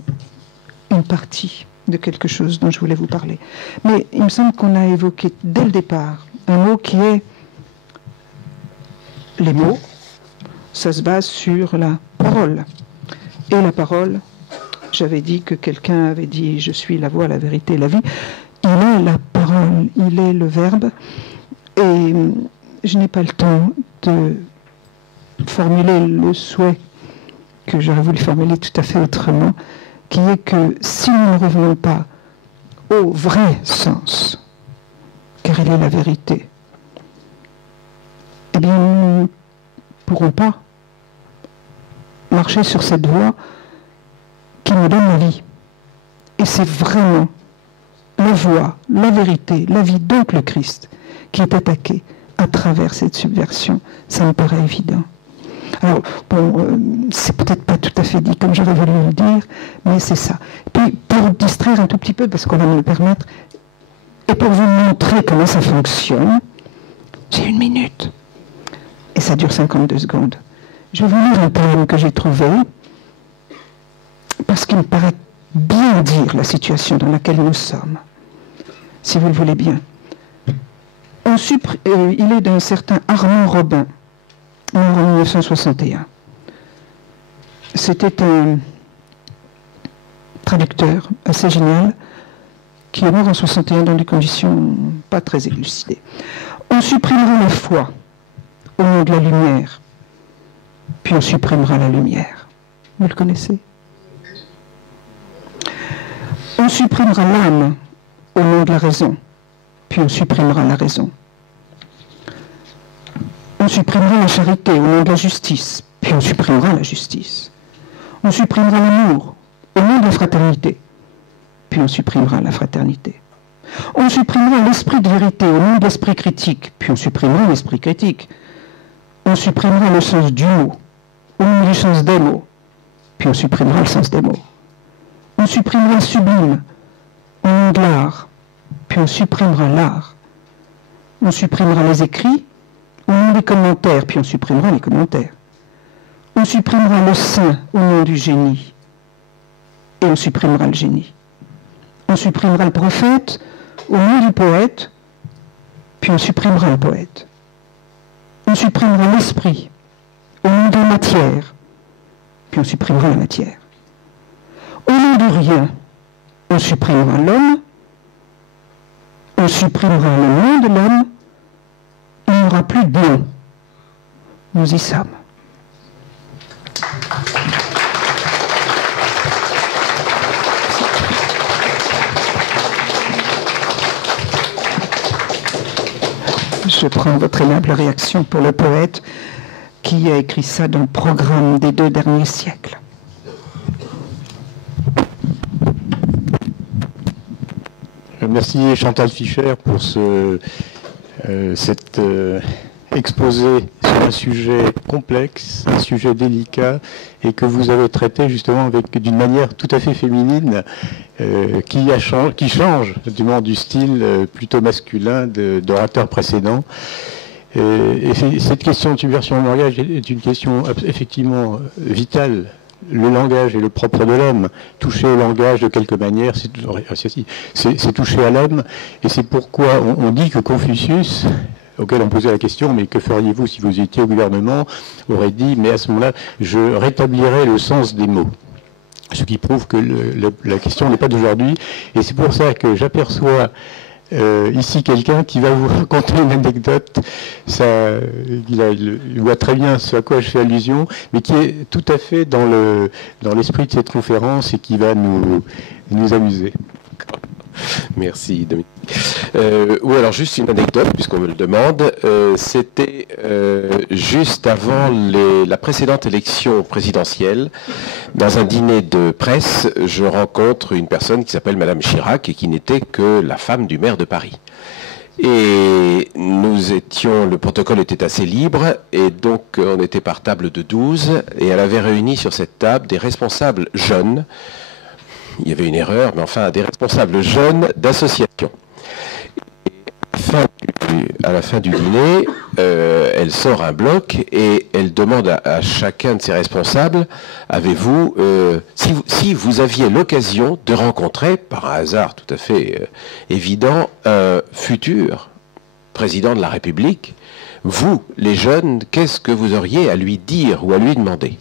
partie de quelque chose dont je voulais vous parler. Mais il me semble qu'on a évoqué dès le départ un mot qui est les mots. Ça se base sur la parole. Et la parole, j'avais dit que quelqu'un avait dit « Je suis la voie, la vérité, la vie ». Il est la parole, il est le verbe. Et je n'ai pas le temps de formuler le souhait que j'aurais voulu formuler tout à fait autrement, qui est que si nous ne revenons pas au vrai sens, car il est la vérité, eh bien nous ne pourrons pas marcher sur cette voie qui nous donne la vie. Et c'est vraiment la voie, la vérité, la vie, donc le Christ, qui est attaqué à travers cette subversion. Ça me paraît évident. Alors, bon, c'est peut-être pas tout à fait dit comme j'aurais voulu le dire, mais c'est ça. Puis, pour distraire un tout petit peu, parce qu'on va me le permettre, et pour vous montrer comment ça fonctionne, j'ai 1 minute. Et ça dure 52 secondes. Je vais vous lire un poème que j'ai trouvé, parce qu'il me paraît bien dire la situation dans laquelle nous sommes, si vous le voulez bien. Il est d'un certain Armand Robin, mort en 1961. C'était un traducteur assez génial qui est mort en 61 dans des conditions pas très élucidées. On supprimera la foi au nom de la lumière, puis on supprimera la lumière. Vous le connaissez? On supprimera l'âme au nom de la raison, puis on supprimera la raison. On supprimera la charité au nom de la justice, puis on supprimera la justice. On supprimera l'amour au nom de la fraternité, puis on supprimera la fraternité. On supprimera l'esprit de vérité au nom de l'esprit critique, puis on supprimera l'esprit critique. On supprimera le sens du mot au nom du sens des mots, puis on supprimera le sens des mots. On supprimera le sublime au nom de l'art, puis on supprimera l'art. On supprimera les écrits au nom des commentaires, puis on supprimera les commentaires. On supprimera le saint au nom du génie, et on supprimera le génie. On supprimera le prophète au nom du poète, puis on supprimera le poète. On supprimera l'esprit au nom de la matière, puis on supprimera la matière. Au nom de rien, on supprimera l'homme, on supprimera le nom de l'homme, il n'y aura plus de nom. Nous y sommes. Je prends votre aimable réaction pour le poète qui a écrit ça dans le programme des 2 derniers siècles. Merci Chantal Fischer pour cet exposé sur un sujet complexe, un sujet délicat, et que vous avez traité justement d'une manière tout à fait féminine, qui change du style plutôt masculin d'orateurs précédents. Et cette question de subversion au mariage est une question effectivement vitale le langage est le propre de l'homme. Toucher au langage de quelque manière, c'est toucher à l'homme. Et c'est pourquoi on dit que Confucius, auquel on posait la question, mais que feriez-vous si vous étiez au gouvernement, aurait dit, mais à ce moment-là, je rétablirais le sens des mots. Ce qui prouve que la question n'est pas d'aujourd'hui. Et c'est pour ça que j'aperçois ici quelqu'un qui va vous raconter une anecdote. Il voit très bien ce à quoi je fais allusion, mais qui est tout à fait dans l'esprit de cette conférence et qui va nous amuser. Merci Dominique. Oui, alors juste une anecdote, puisqu'on me le demande. C'était juste avant la précédente élection présidentielle. Dans un dîner de presse, je rencontre une personne qui s'appelle Madame Chirac et qui n'était que la femme du maire de Paris. Et le protocole était assez libre, et donc on était par table de 12, et elle avait réuni sur cette table des responsables jeunes. Il y avait une erreur, mais enfin des responsables jeunes d'associations. À la fin du dîner, elle sort un bloc et elle demande à chacun de ses responsables, avez-vous, si vous aviez l'occasion de rencontrer, par un hasard tout à fait évident, un futur président de la République, vous, les jeunes, qu'est-ce que vous auriez à lui dire ou à lui demander?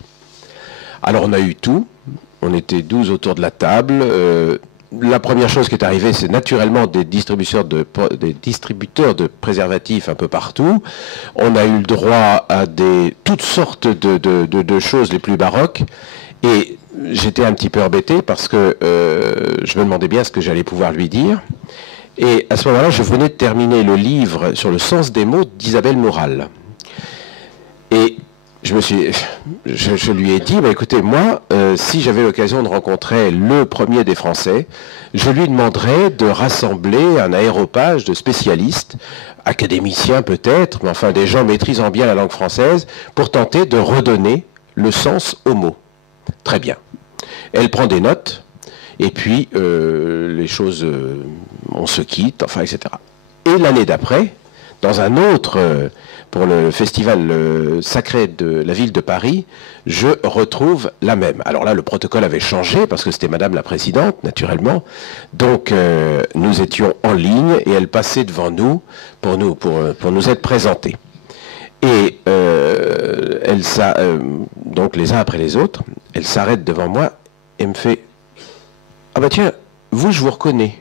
Alors on a eu tout. On était 12 autour de la table. La première chose qui est arrivée, c'est naturellement des distributeurs de préservatifs un peu partout. On a eu le droit à toutes sortes de choses les plus baroques. Et j'étais un petit peu embêté parce que je me demandais bien ce que j'allais pouvoir lui dire. Et à ce moment-là, je venais de terminer le livre sur le sens des mots d'Isabelle Moral. Et je lui ai dit, écoutez, moi, si j'avais l'occasion de rencontrer le premier des Français, je lui demanderais de rassembler un aéropage de spécialistes, académiciens peut-être, mais enfin des gens maîtrisant bien la langue française, pour tenter de redonner le sens aux mots. Très bien. Elle prend des notes, et puis les choses, on se quitte, enfin, etc. Et l'année d'après, dans un autre... pour le festival sacré de la ville de Paris, je retrouve la même. Alors là, le protocole avait changé, parce que c'était Madame la Présidente, naturellement. Donc, nous étions en ligne, et elle passait devant nous pour nous être présentée. Et donc, les uns après les autres, elle s'arrête devant moi, et me fait « Ah bah tiens, vous, je vous reconnais. »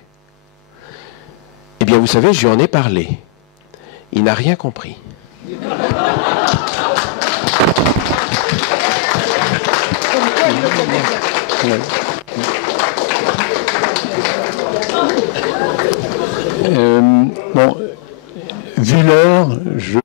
Eh bien, vous savez, je lui en ai parlé. Il n'a rien compris. Bon, vu l'heure, je